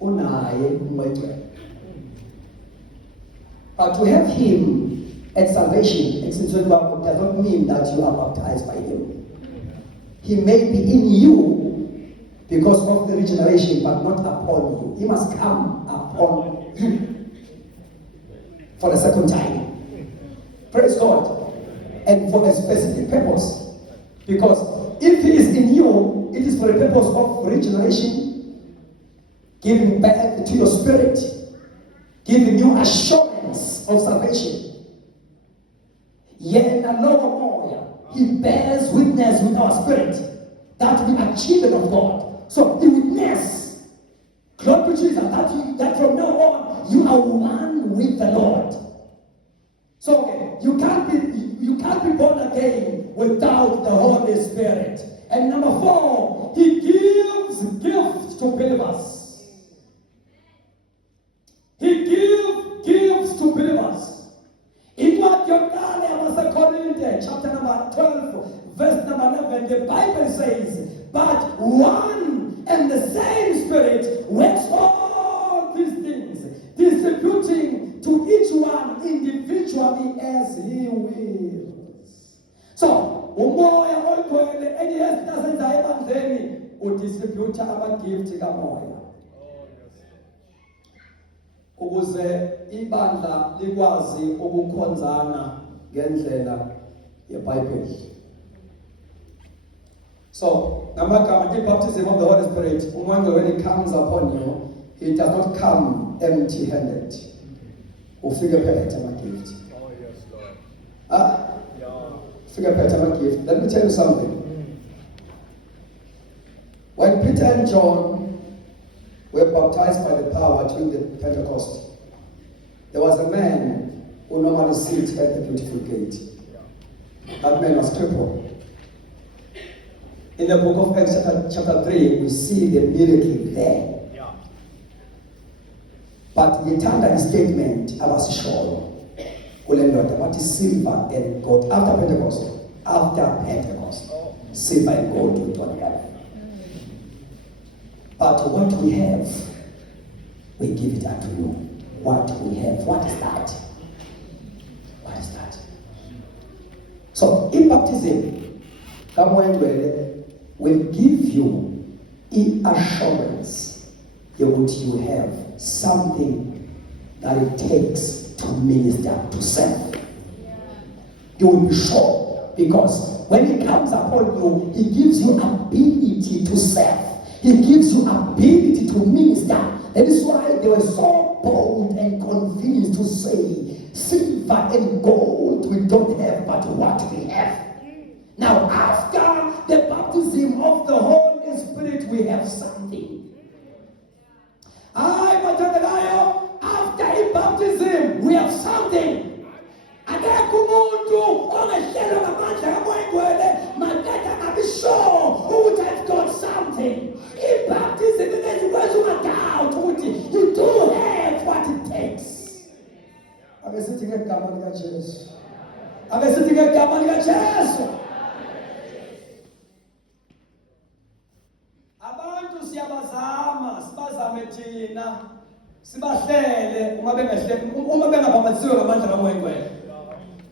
unaye umoya ongcwele. But to have him at salvation, does not mean that you are baptized by him. He may be in you because of the regeneration, but not upon you. He must come upon you for the second time. Praise God. And for a specific purpose. Because if he is in you, it is for the purpose of regeneration, giving birth to your spirit, giving you assurance of salvation. Yet he bears witness with our spirit that we are children of God. So he witness, glory to Jesus, that from now on you are one with the Lord. So you can't be born again without the Holy Spirit. And number 4, he gives gifts to believers. He gives gifts to believers. In what Corinthians chapter number 12, verse number 11, the Bible says, but one and the same Spirit works all these things, distributing to each one individually as he wills. So, umoya oyigcwele eniyesidasenza ebandleni udistribute ama-gift kamoya. Ukuze ibandla likwazi ukukhonzana ngendlela yeBhayibheli. So, namagama, the baptism of the Holy Spirit, when it comes upon you, it does not come empty-handed. Ufike phethe ama-gift. Oh, yes, Lord. Yeah. Yeah. Ufike phethe ama-gift. Let me tell you something. When Peter and John were baptized by the power during the Pentecost, there was a man who normally sits at the beautiful gate. That man was crippled. In the book of Acts chapter 3, we see the miracle there. Yeah. But he turned his statement about sure. What is silver and gold after Pentecost? After Pentecost, silver and gold will turn together. But what we have, we give it unto you. What we have, what is that? What is that? So, in baptism, Kamoengwele will give you assurance that you have something that it takes to minister, to serve. You will be sure, because when it comes upon you, he gives you ability to serve. He gives you ability to minister. That is why they were so bold and convinced to say, silver and gold we don't have, but what we have. Now, after the baptism of the Holy Spirit, we have something. After a baptism, we have something. I've got something. In baptism, you do have what it takes. I'm sitting at Gamaliel Church. I'm sitting at Gamaliel Church. Abantu siyabazama, sibazame thina, sibahlele uma bengabhamathiwe ngamandla kaMoya.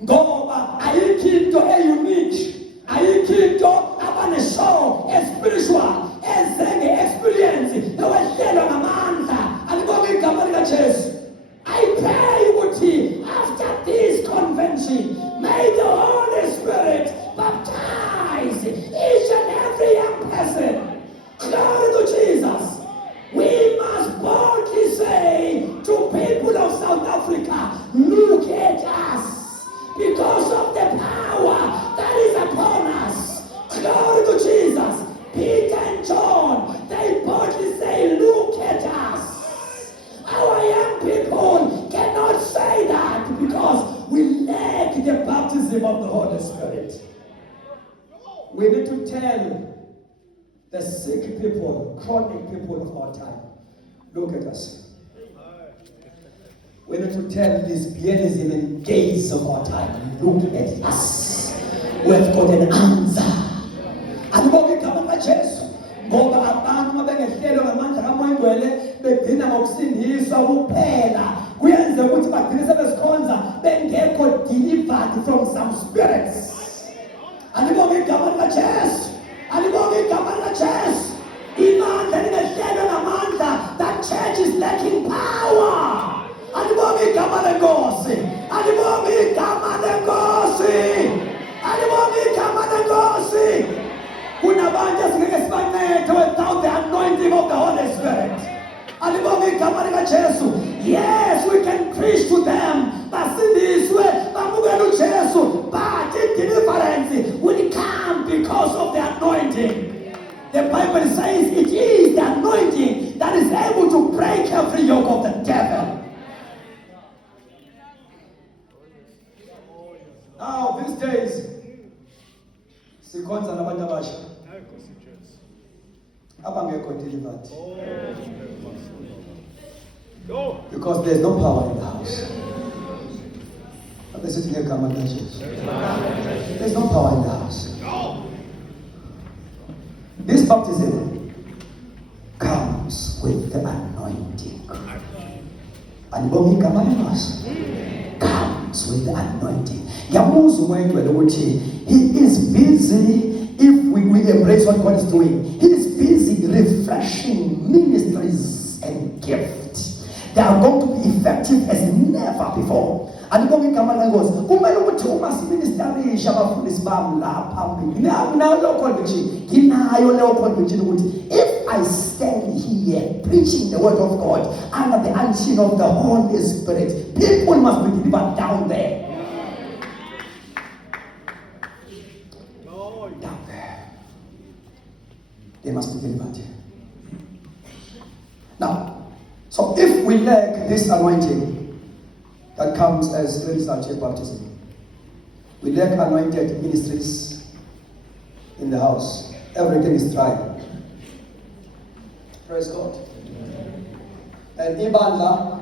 Ngoba ayikho into unique, ayikho into abaneshow spiritual ezenge experience ewehlelwa ngamandla alibonga igama lika Jesu. I pray ukuthi after this convention, may the Holy Spirit baptize each and every young person. Glory to Jesus. We must boldly say to people, We need to tell the sick people, chronic people of our time, look at us. We need to tell lesbianism and gays of our time, look at us. We have got an answer. Andibonge igama likaJesu ngoba abantu mabengehlelwe ngamandla kamoya ingcwele begcina ngokusindiswa kuphela kuyenze ukuthi bagcine sebezikhonza bengekho delivered from some spirits. Andibonge igama likaJesu. Andibonge igama likaJesu. Imandla lingehlelwe ngamandla. That church is lacking power. Andibonge igama lenkosi. Andibonge igama lenkosi. Andibonge igama lenkosi. Kunabantu esingeke sibancede without the anointing of the Holy Spirit. Andibonge igama likaJesu. Yes, we can preach to them. Basindiswe, bamukele uJesu, but deliverance will come because of the anointing. The Bible says it is the anointing that is able to break every yoke of the devil. Now, these days, sikhonza nabantu abasha abangekho delivered. Because there's no power in the house. There's no power in the house. This baptism comes with the anointing. And comes with the anointing. He is busy. If we embrace what God is doing, He is busy refreshing ministries and gifts. They are going to be effective as never before. Andibonge igama lenkosi. Kumele ukuthi uma siministerisha abafundisi bami la phambili. Nginayo leyo conviction. Nginayo leyo conviction ukuthi if I stand here preaching the word of God under the unction of the Holy Spirit, people must be delivered down there. Down there. They must be delivered. Now, so if we lack this anointing that comes as a result of baptism, we lack anointed ministries in the house. Everything is dry. Praise God. And ibandla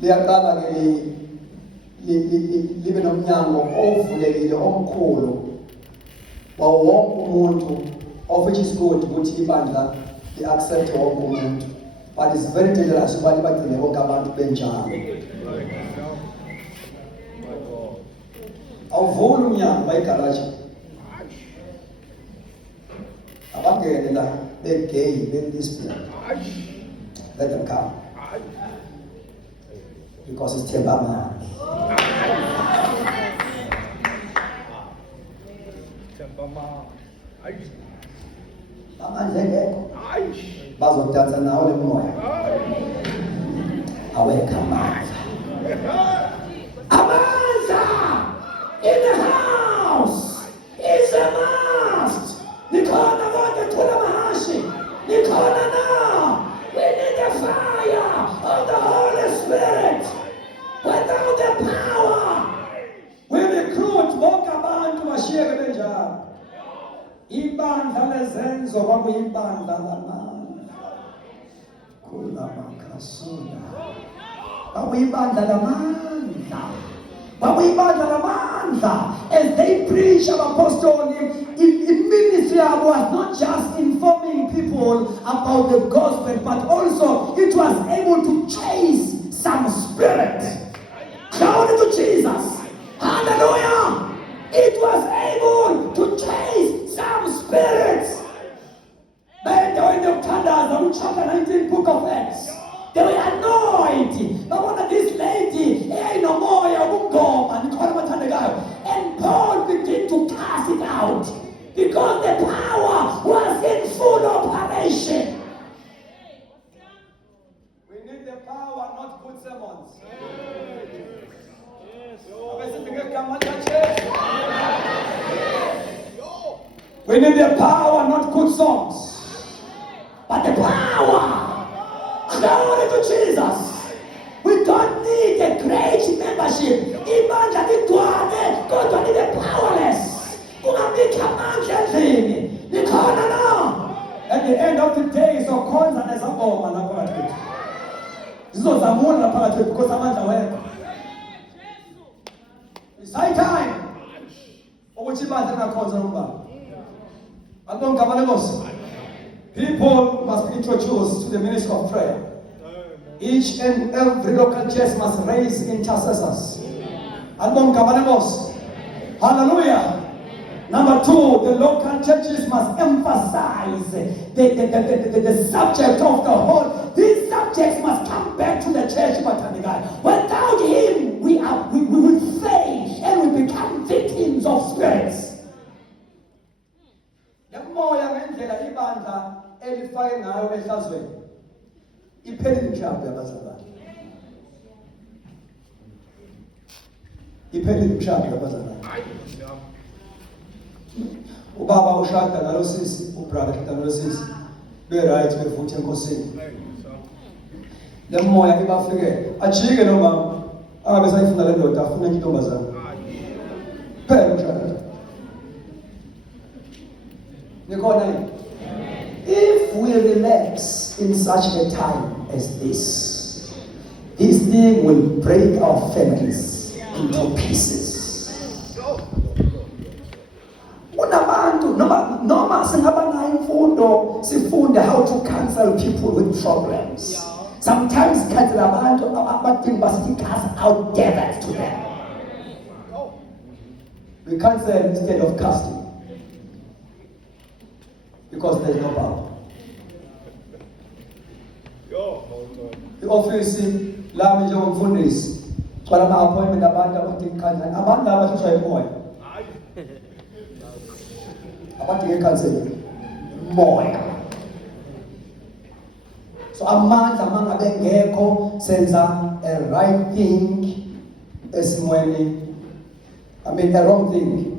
liyaqala ke libe nomnyango ovulekile omkhulu wawo wonke umuntu, of which is good ukuthi ibandla li-accept wonke umuntu. But it's very dangerous ukuthi bagcine bonke abantu benjalo. Awuvuli umnyango bayigaraji. Abangene la begay bedisplay. Let them come. Because it's Tembama. Amandla engekho. Bazodansa nawo le moya. Awekho amandla. Amandla in the house is a must. Nikhona konke thula mahashi. Nikhona now. We need the fire of the Holy Spirit. Without the power, we recruit bonke abantu bashiyeke benjalo. Ibandla lezenzo kwakuyibandla lamandla. Kula makasula. Kwakuyibandla lamandla. Kwakuyibandla lamandla. As they preach about apostolic, ministry was not just informing people about the gospel, but also it was able to chase some spirit. Glory to Jesus. Hallelujah. It was able to chase some spirits. They were in the Candace, chapter 19, book of Acts. They were annoyed. But one of this lady, and Paul began to cast it out because the power was in full operation. We need the power, not good sermons. We need the power, not good songs, but the power. Glory to Jesus. We don't need a great membership. Imagine it, God, we need the powerless. Kungamika amandla at the end of the day sokhonza nezangoma lapha phakathi kwethu. Zizozamula lapha phakathi kwethu because amandla wekho. It's high time ukuthi ibandla lingakhonza umbaba. Akubonga igama lenkosi. People must be introduced to the ministry of prayer. Each and every local church must raise intercessors. Akubonga igama lenkosi. Hallelujah. Number 2, the local churches must emphasize the subject of the whole. These subjects must come back to the church. Without him, we will fail and we become victims of spirits. Moya ngendlela ibandla elifake ngayo ehlazweni iphelile mshado yabazalwane. Iphelile mshado yabazalwane. Ubaba ushada nalo sisi, ubrother ushada nalo sisi. Be right befuthe enkosini. Le moya ibafike ajike nomama angabe sayifuna le ndoda afuna intombazana. Phela mshado. If we relax in such a time as this thing will break our families into pieces. Unabantu noma singaba nayo imfundo sifunde how to counsel people with problems. Sometimes counsel abantu abadinga basithi cast out devils to them. We counsel instead of casting. Because there's no power. I-office lami njengomfundisi gcwala ama-appointment abantu abadinga ikhansela. Abantu laba bahlutshwa yimoya. Abadinga ikhansela moya. So amandla mangabe ngekho senza a right thing esimweni, a wrong thing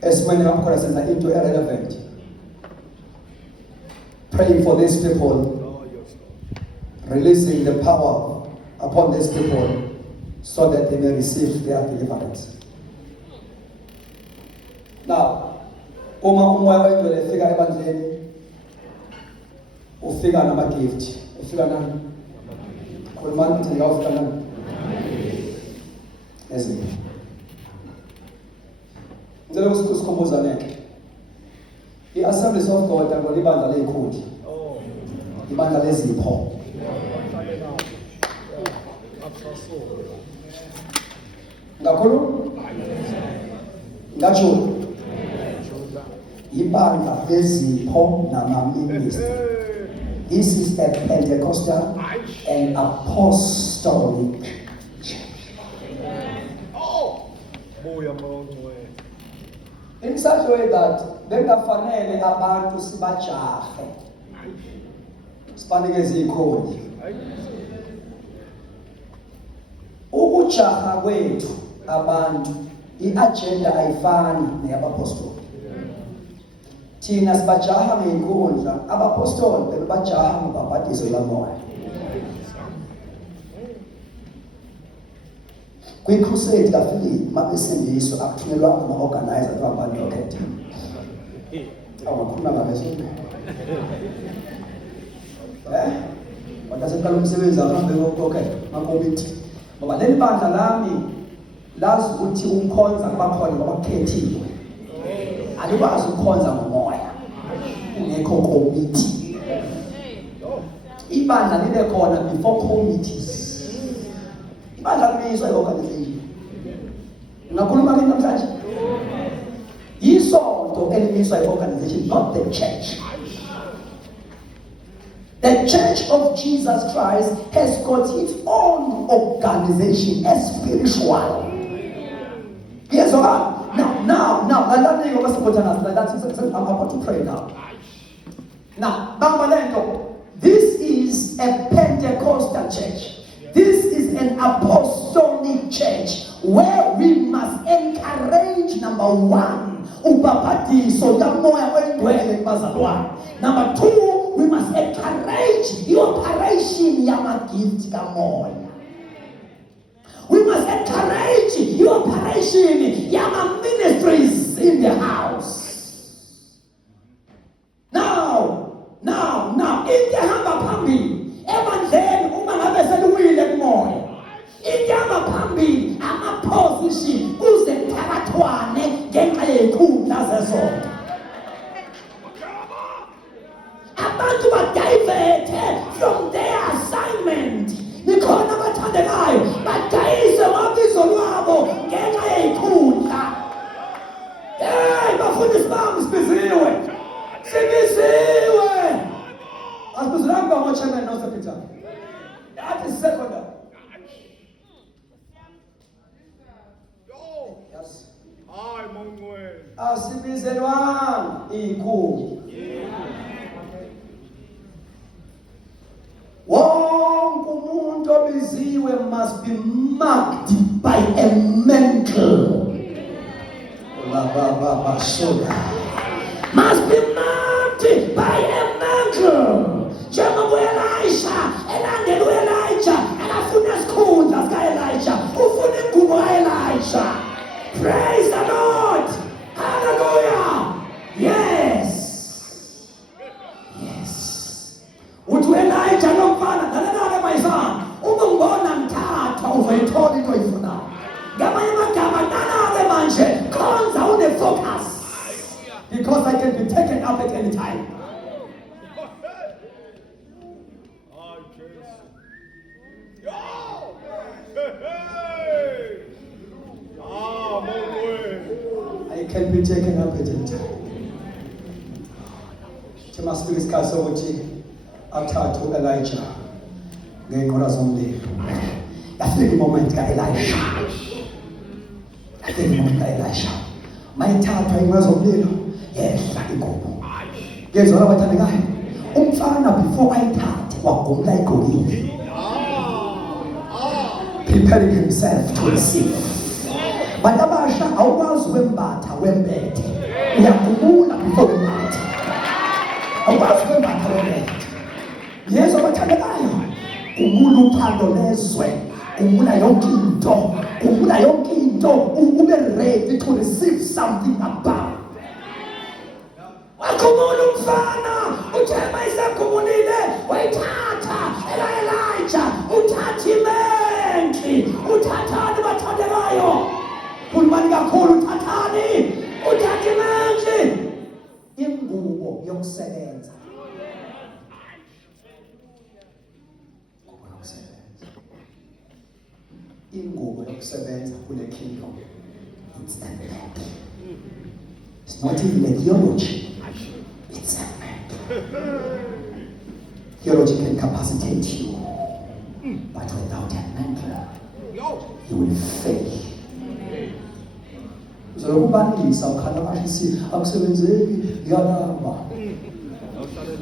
esimweni ngakhona senza into irrelevant. Praying for these people, releasing the power upon these people so that they may receive their deliverance. Now, uma umoya wengcwele efika ebandleni ufika nama-gift, ufika nani? Khulumani ukuthi ngiyawufika nani? Ezinye. Ngicela ukusikhumbuza neke. I-Assemblies of God akubona ibandla ley'khuli, ibandla lezipho. Ngakhulu? Ngatsho ibandla lezipho nama-ministry. This is a Pentecostal and apostolic church. In such a way that bengafanele abantu sibajahe sibanikeze ikhodi. Ukujaha kwethu abantu i-agenda ayifani neyabapostoli. Thina sibajaha ngey'nkundla, abapostoli bebajaha ngobhabhadiso lamoya. Kwi-crusade kaFilipi mabesindiswa akuthunyelwa ama-organizer ababani okhetha. Awakhuluma ngabeso. Wadaseqala umsebenzi ahambe okay, makomiti. Ngoba leli bandla lami lazi ukuthi ukukhonza kubakhona ngabakhethiwe. Alikwazi ukukhonza ngomoya. Ungekho komiti. Ibandla libe khona before committees. Ibandla libizwa i-organization. Ngakhuluma ke namhlanje. Isonto elibizwa i-organization, not the church. The Church of Jesus Christ has got its own organization, a spiritual. Yes, all right. Now, I'm about to pray now. Now, Bambalento, this is a Pentecostal church. This is an apostolic church where we must encourage, number one, number two, we must encourage the operation yama gift kamoya. We must encourage the operation yama ministries in the house. Now, izikhundla zesonto. Abantu badivethe from their assignment. Nikhona abathandekayo badayise ngobizo lwabo ngenxa yezikhundla. Hey, bafundisi bami sibiziwe. Sibiziwe. Asibizilanga ngochairman nosekretary. That is secondary. Yes. Hayi mongwe. Asibizelwanga ikhulu. Wonke umuntu obiziwe must be marked by a mantle. Must be marked by a mantle. Njengoba Elisha elandela u-Elijah akafuna isikhundla sika-Elijah, ufuna ingubo ka-Elijah. Praise the Lord. Hallelujah. Yes. Yes. Uthi u-Elijah nomfana lalela-ke mayisana, uma ngibona mthatha uzoyithola into oyifunayo. Ngamanye amagama nana-ke manje khonza une-focus. Because I can be taken up at any time. Hayi Jesu. Yo! Hey! Ah, mongwe. I can be taken up at any time. Thema sifike isikhathi sokuthi athathe u-Elijah ngey'nqola zomlilo. Yafika i-moment ka-Elisha. Yafika i-moment ka-Elisha. Mayithathwa iy'nqola zomlilo, yehla ingubo. Ngezwa abathandekayo, umfana before ayithathe wagumula igolide. Preparing himself to receive. Bantu abasha awukwazi ukwembatha wembethe. Uyagumula before wembathe. Awukwazi ukwembatha wembethe. Yesu abathandekayo, gumula uthando lezwe. Gumula yonke into. Gumula yonke into. Ube ready to receive something above. Wakhumula umfana, uthema isakhumulile, wayithatha Elijah, uthatha imentli, uthathani bathandekayo. Khulumani kakhulu, uthathani, uthatha imentli. Ingubo yokusebenza. Ingubo yokusebenza kule kingdom. It's a mantle. It's not even a theology. It's a mantle. Theology can capacitate you, but without a mantle, you will fail. Uzokubanisa ukhala manje akusebenzeki yalamba.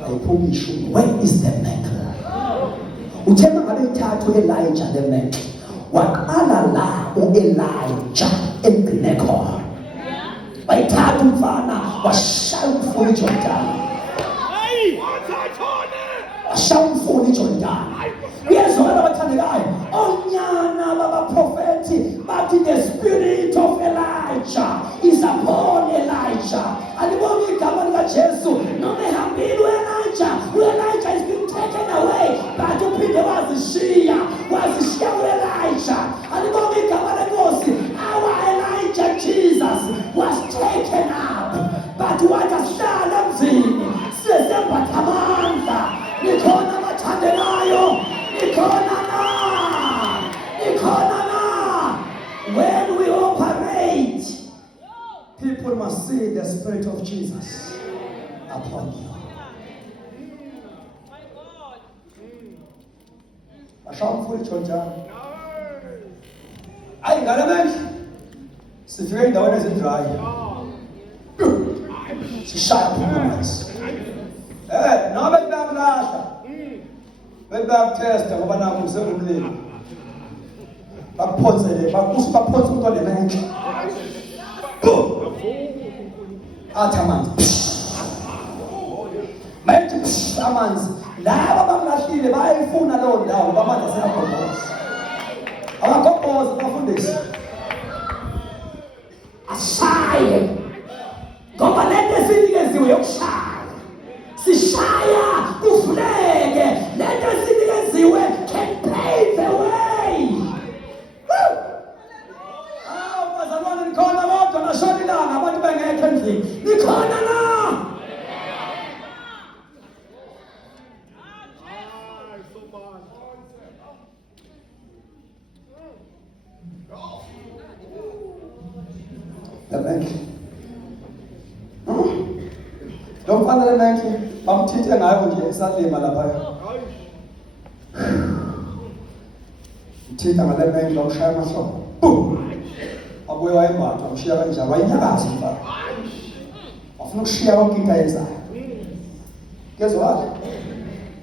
Ayiphumisho. Where is the mantle? Uthema ngabe ithathu Elijah the mantle. Waqala la u-Elijah eGilgal. Bayithatha umfana washaya umfula iJordani. Washaya umfula iJordani. Uyezwakala abathandekayo, onyana babaprofethi bathi the spirit of Elijah is upon Elijah. Alibonga igama likaJesu noma ehambile u-Elijah is being taken away, but uphinde wazishiya u-Elijah. Alibonga igama lenkosi, our Elijah Jesus was taken up, but wahlala emzini sezembatha amandla. Nikhona abathandekayo, nikhona na. When we operate, people must see the spirit of Jesus upon you. Ashamfuli chonjani. Ayi ngale manje sifike endaweni ezidry. Sishaya phansi. Noma bekulahla. Bekutesta ngoba nakho usengumlilo. Bakuphonsele, bakuphonsa umuntu onemenhle. Athi amanzi. Manje amanzi. Laba bamlahlile bayayifuna leyo ndawo bamanzi aseyagobhoza. Abagobhoza bafundisi. Ashaye. Ngoba lento esinikeziwe yokushaya. Sishaya kuvuleke. Lento esinikeziwe can pave the way. Bazalwane nikhona bodwa nashona ilanga abantu bengekho endlini. Lo mfana lemenki bamthinte ngayo nje esalima lapha. Ai. Mthinta ngale menki bamshaya amahlombe. Boom. Abuye wayembatha amshiya kanjalo wayenyakaza umfana. Wafuna ukushiya konke into ayenzayo. Kezwakhe.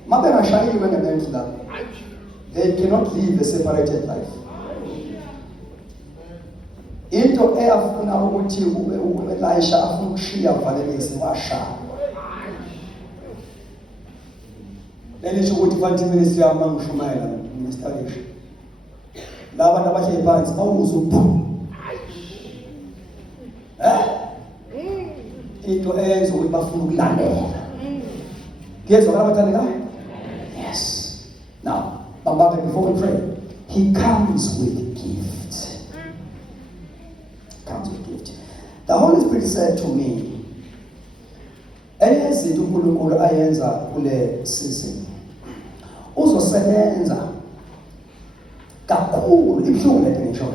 Mabe ngashayile ngemenki lapha. They cannot live a separated life. Into eyafuna ukuthi Elisha afuna ukushiya uvalelise washaya. Lelisho ukuthi fanti ministry yami mangishumayela nginestablish. Laba abantu abahleli phansi bawuza uphu. Into eyenza ukuthi bafuna ukulandela. Kuyezwa abathandekayo? Yes. Now, Baba, before we pray, he comes with gift. Comes with gift. The Holy Spirit said to me, eyezinto uNkulunkulu ayenza kule season uzosebenza kakhulu ibhlungu lethe ngisho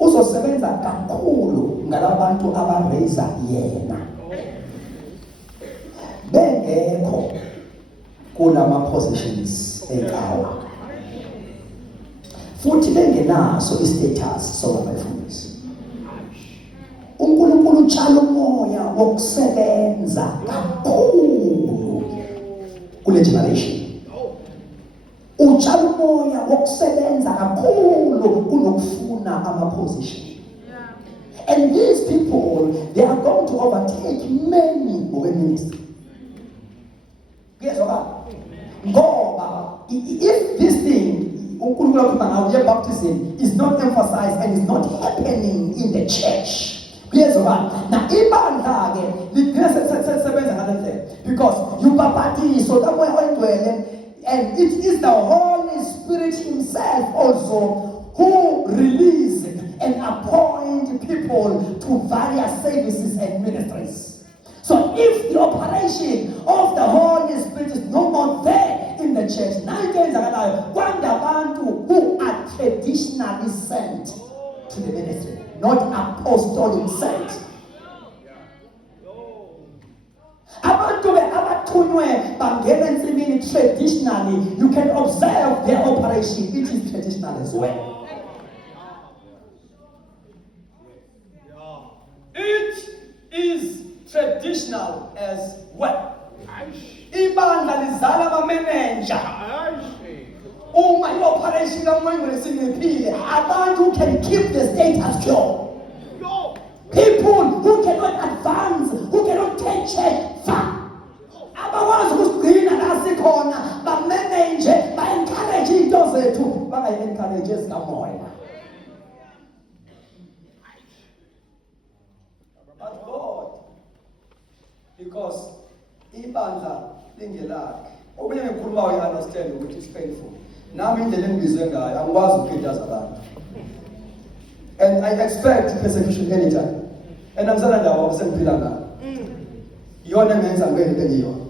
uzosebenza kakhulu ngalabantu abaraiser yena bengekho kulama positions eqhawa futhi bengenaso istatus sokubayifundisa uNkulunkulu utshala umoya wokusebenza kakhulu kule generation utshala umoya wokusebenza kakhulu kunokufuna ama-position. And these people, they are going to overtake many ngokwe-ministry. Kuyezwakala? Ngoba if this thing uNkulunkulu akhuluma ngawo ye-baptism is not emphasized and is not happening in the church, kuyezwakala? Na ibandla ke ligcina sebenza ngale ndlela because yubhabhatiso kamoya oyingcwele. And it is the Holy Spirit himself also who release and appoint people to various services and ministries. So if the operation of the Holy Spirit is no more there in the church, who are traditionally sent to the ministry, not apostolic sent. Traditionally, you can observe their operation. It is traditional as well. It is traditional as well. Ibandla lizala abamanager. Uma i-operation kaMwengwe singephile, abantu who can keep the status quo. People who cannot advance, who cannot take church far. Abakwazi ukusigcina la sikhona, ba-manage, ba-encourage into zethu, bangayi-encourage ezikamoya. But God, because ibandla lingelakhe, okunye ngikhuluma uyi-understand ukuthi it's painful. Nami indlela engibizwe ngayo, angikwazi ukukhithaza abantu. And I expect persecution anytime. And angizana ndawo abasengiphila ngayo. Iyona engenza ngibe into engiyona.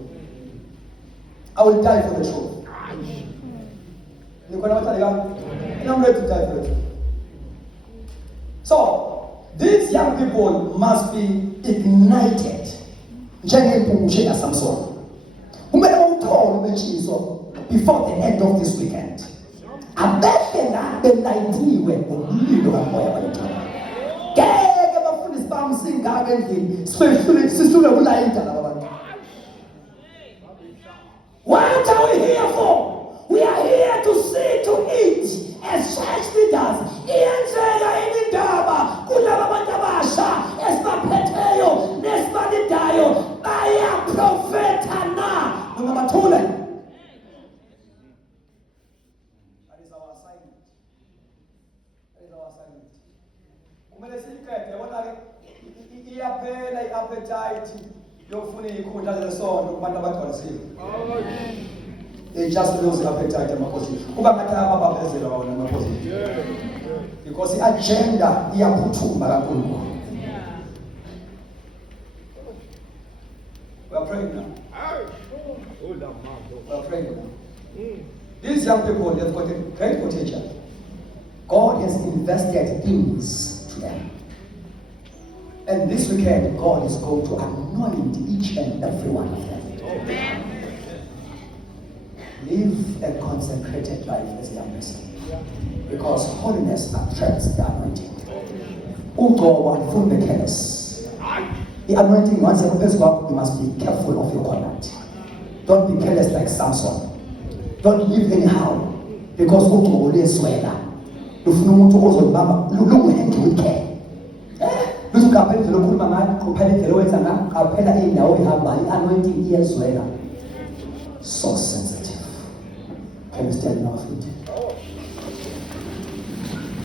I will die for the truth. And I'm ready to die for the truth. So, these young people must be ignited. Njengempungushe kaSamson. Kumele uthole umetshiso before the end of this weekend. Abekhe la belayithiwe ngomlilo kamoya wethu. Ngeke bafundisi bami singaka endlini sisule ulayitha laba bantu. What are we here for? We are here to see, to eat as church leaders. Iyenzeka indaba kulaba bantu abasha esibaphetheyo nesibalidayo bayaprofetha na. Noma bathule. That is our assignment. That is our assignment. Kumele siyiqede yabona ke iyaphela i-appetite yokufuna ikhundla zesonto kubantu abagcwalisiwe. They just lose the appetite amaphositi. Kuba ngathi ababambezela wona amaphositi. Because i-agenda iyaphuthuma kakhulu. We are praying now. We are praying now. These young people, they've got a great potential. God has invested things to them. And this weekend, God is going to anoint each and every one of them. Live a consecrated life as a young person. Because holiness attracts the anointing. Ugqobo alifuni be careless. The anointing, once you confess God, you must be careful of your conduct. Don't be careless like Samson. Don't live anyhow. Because ugqobo luyeswela. Lufuna umuntu ozolibamba lunguhandle with care. Luthi uqaphela indlela okhuluma ngayo, uqaphela indlela owenza ngayo, qaphela indawo ehambayo, i-anointing iyezwela. So sensitive. Can you stand on our feet?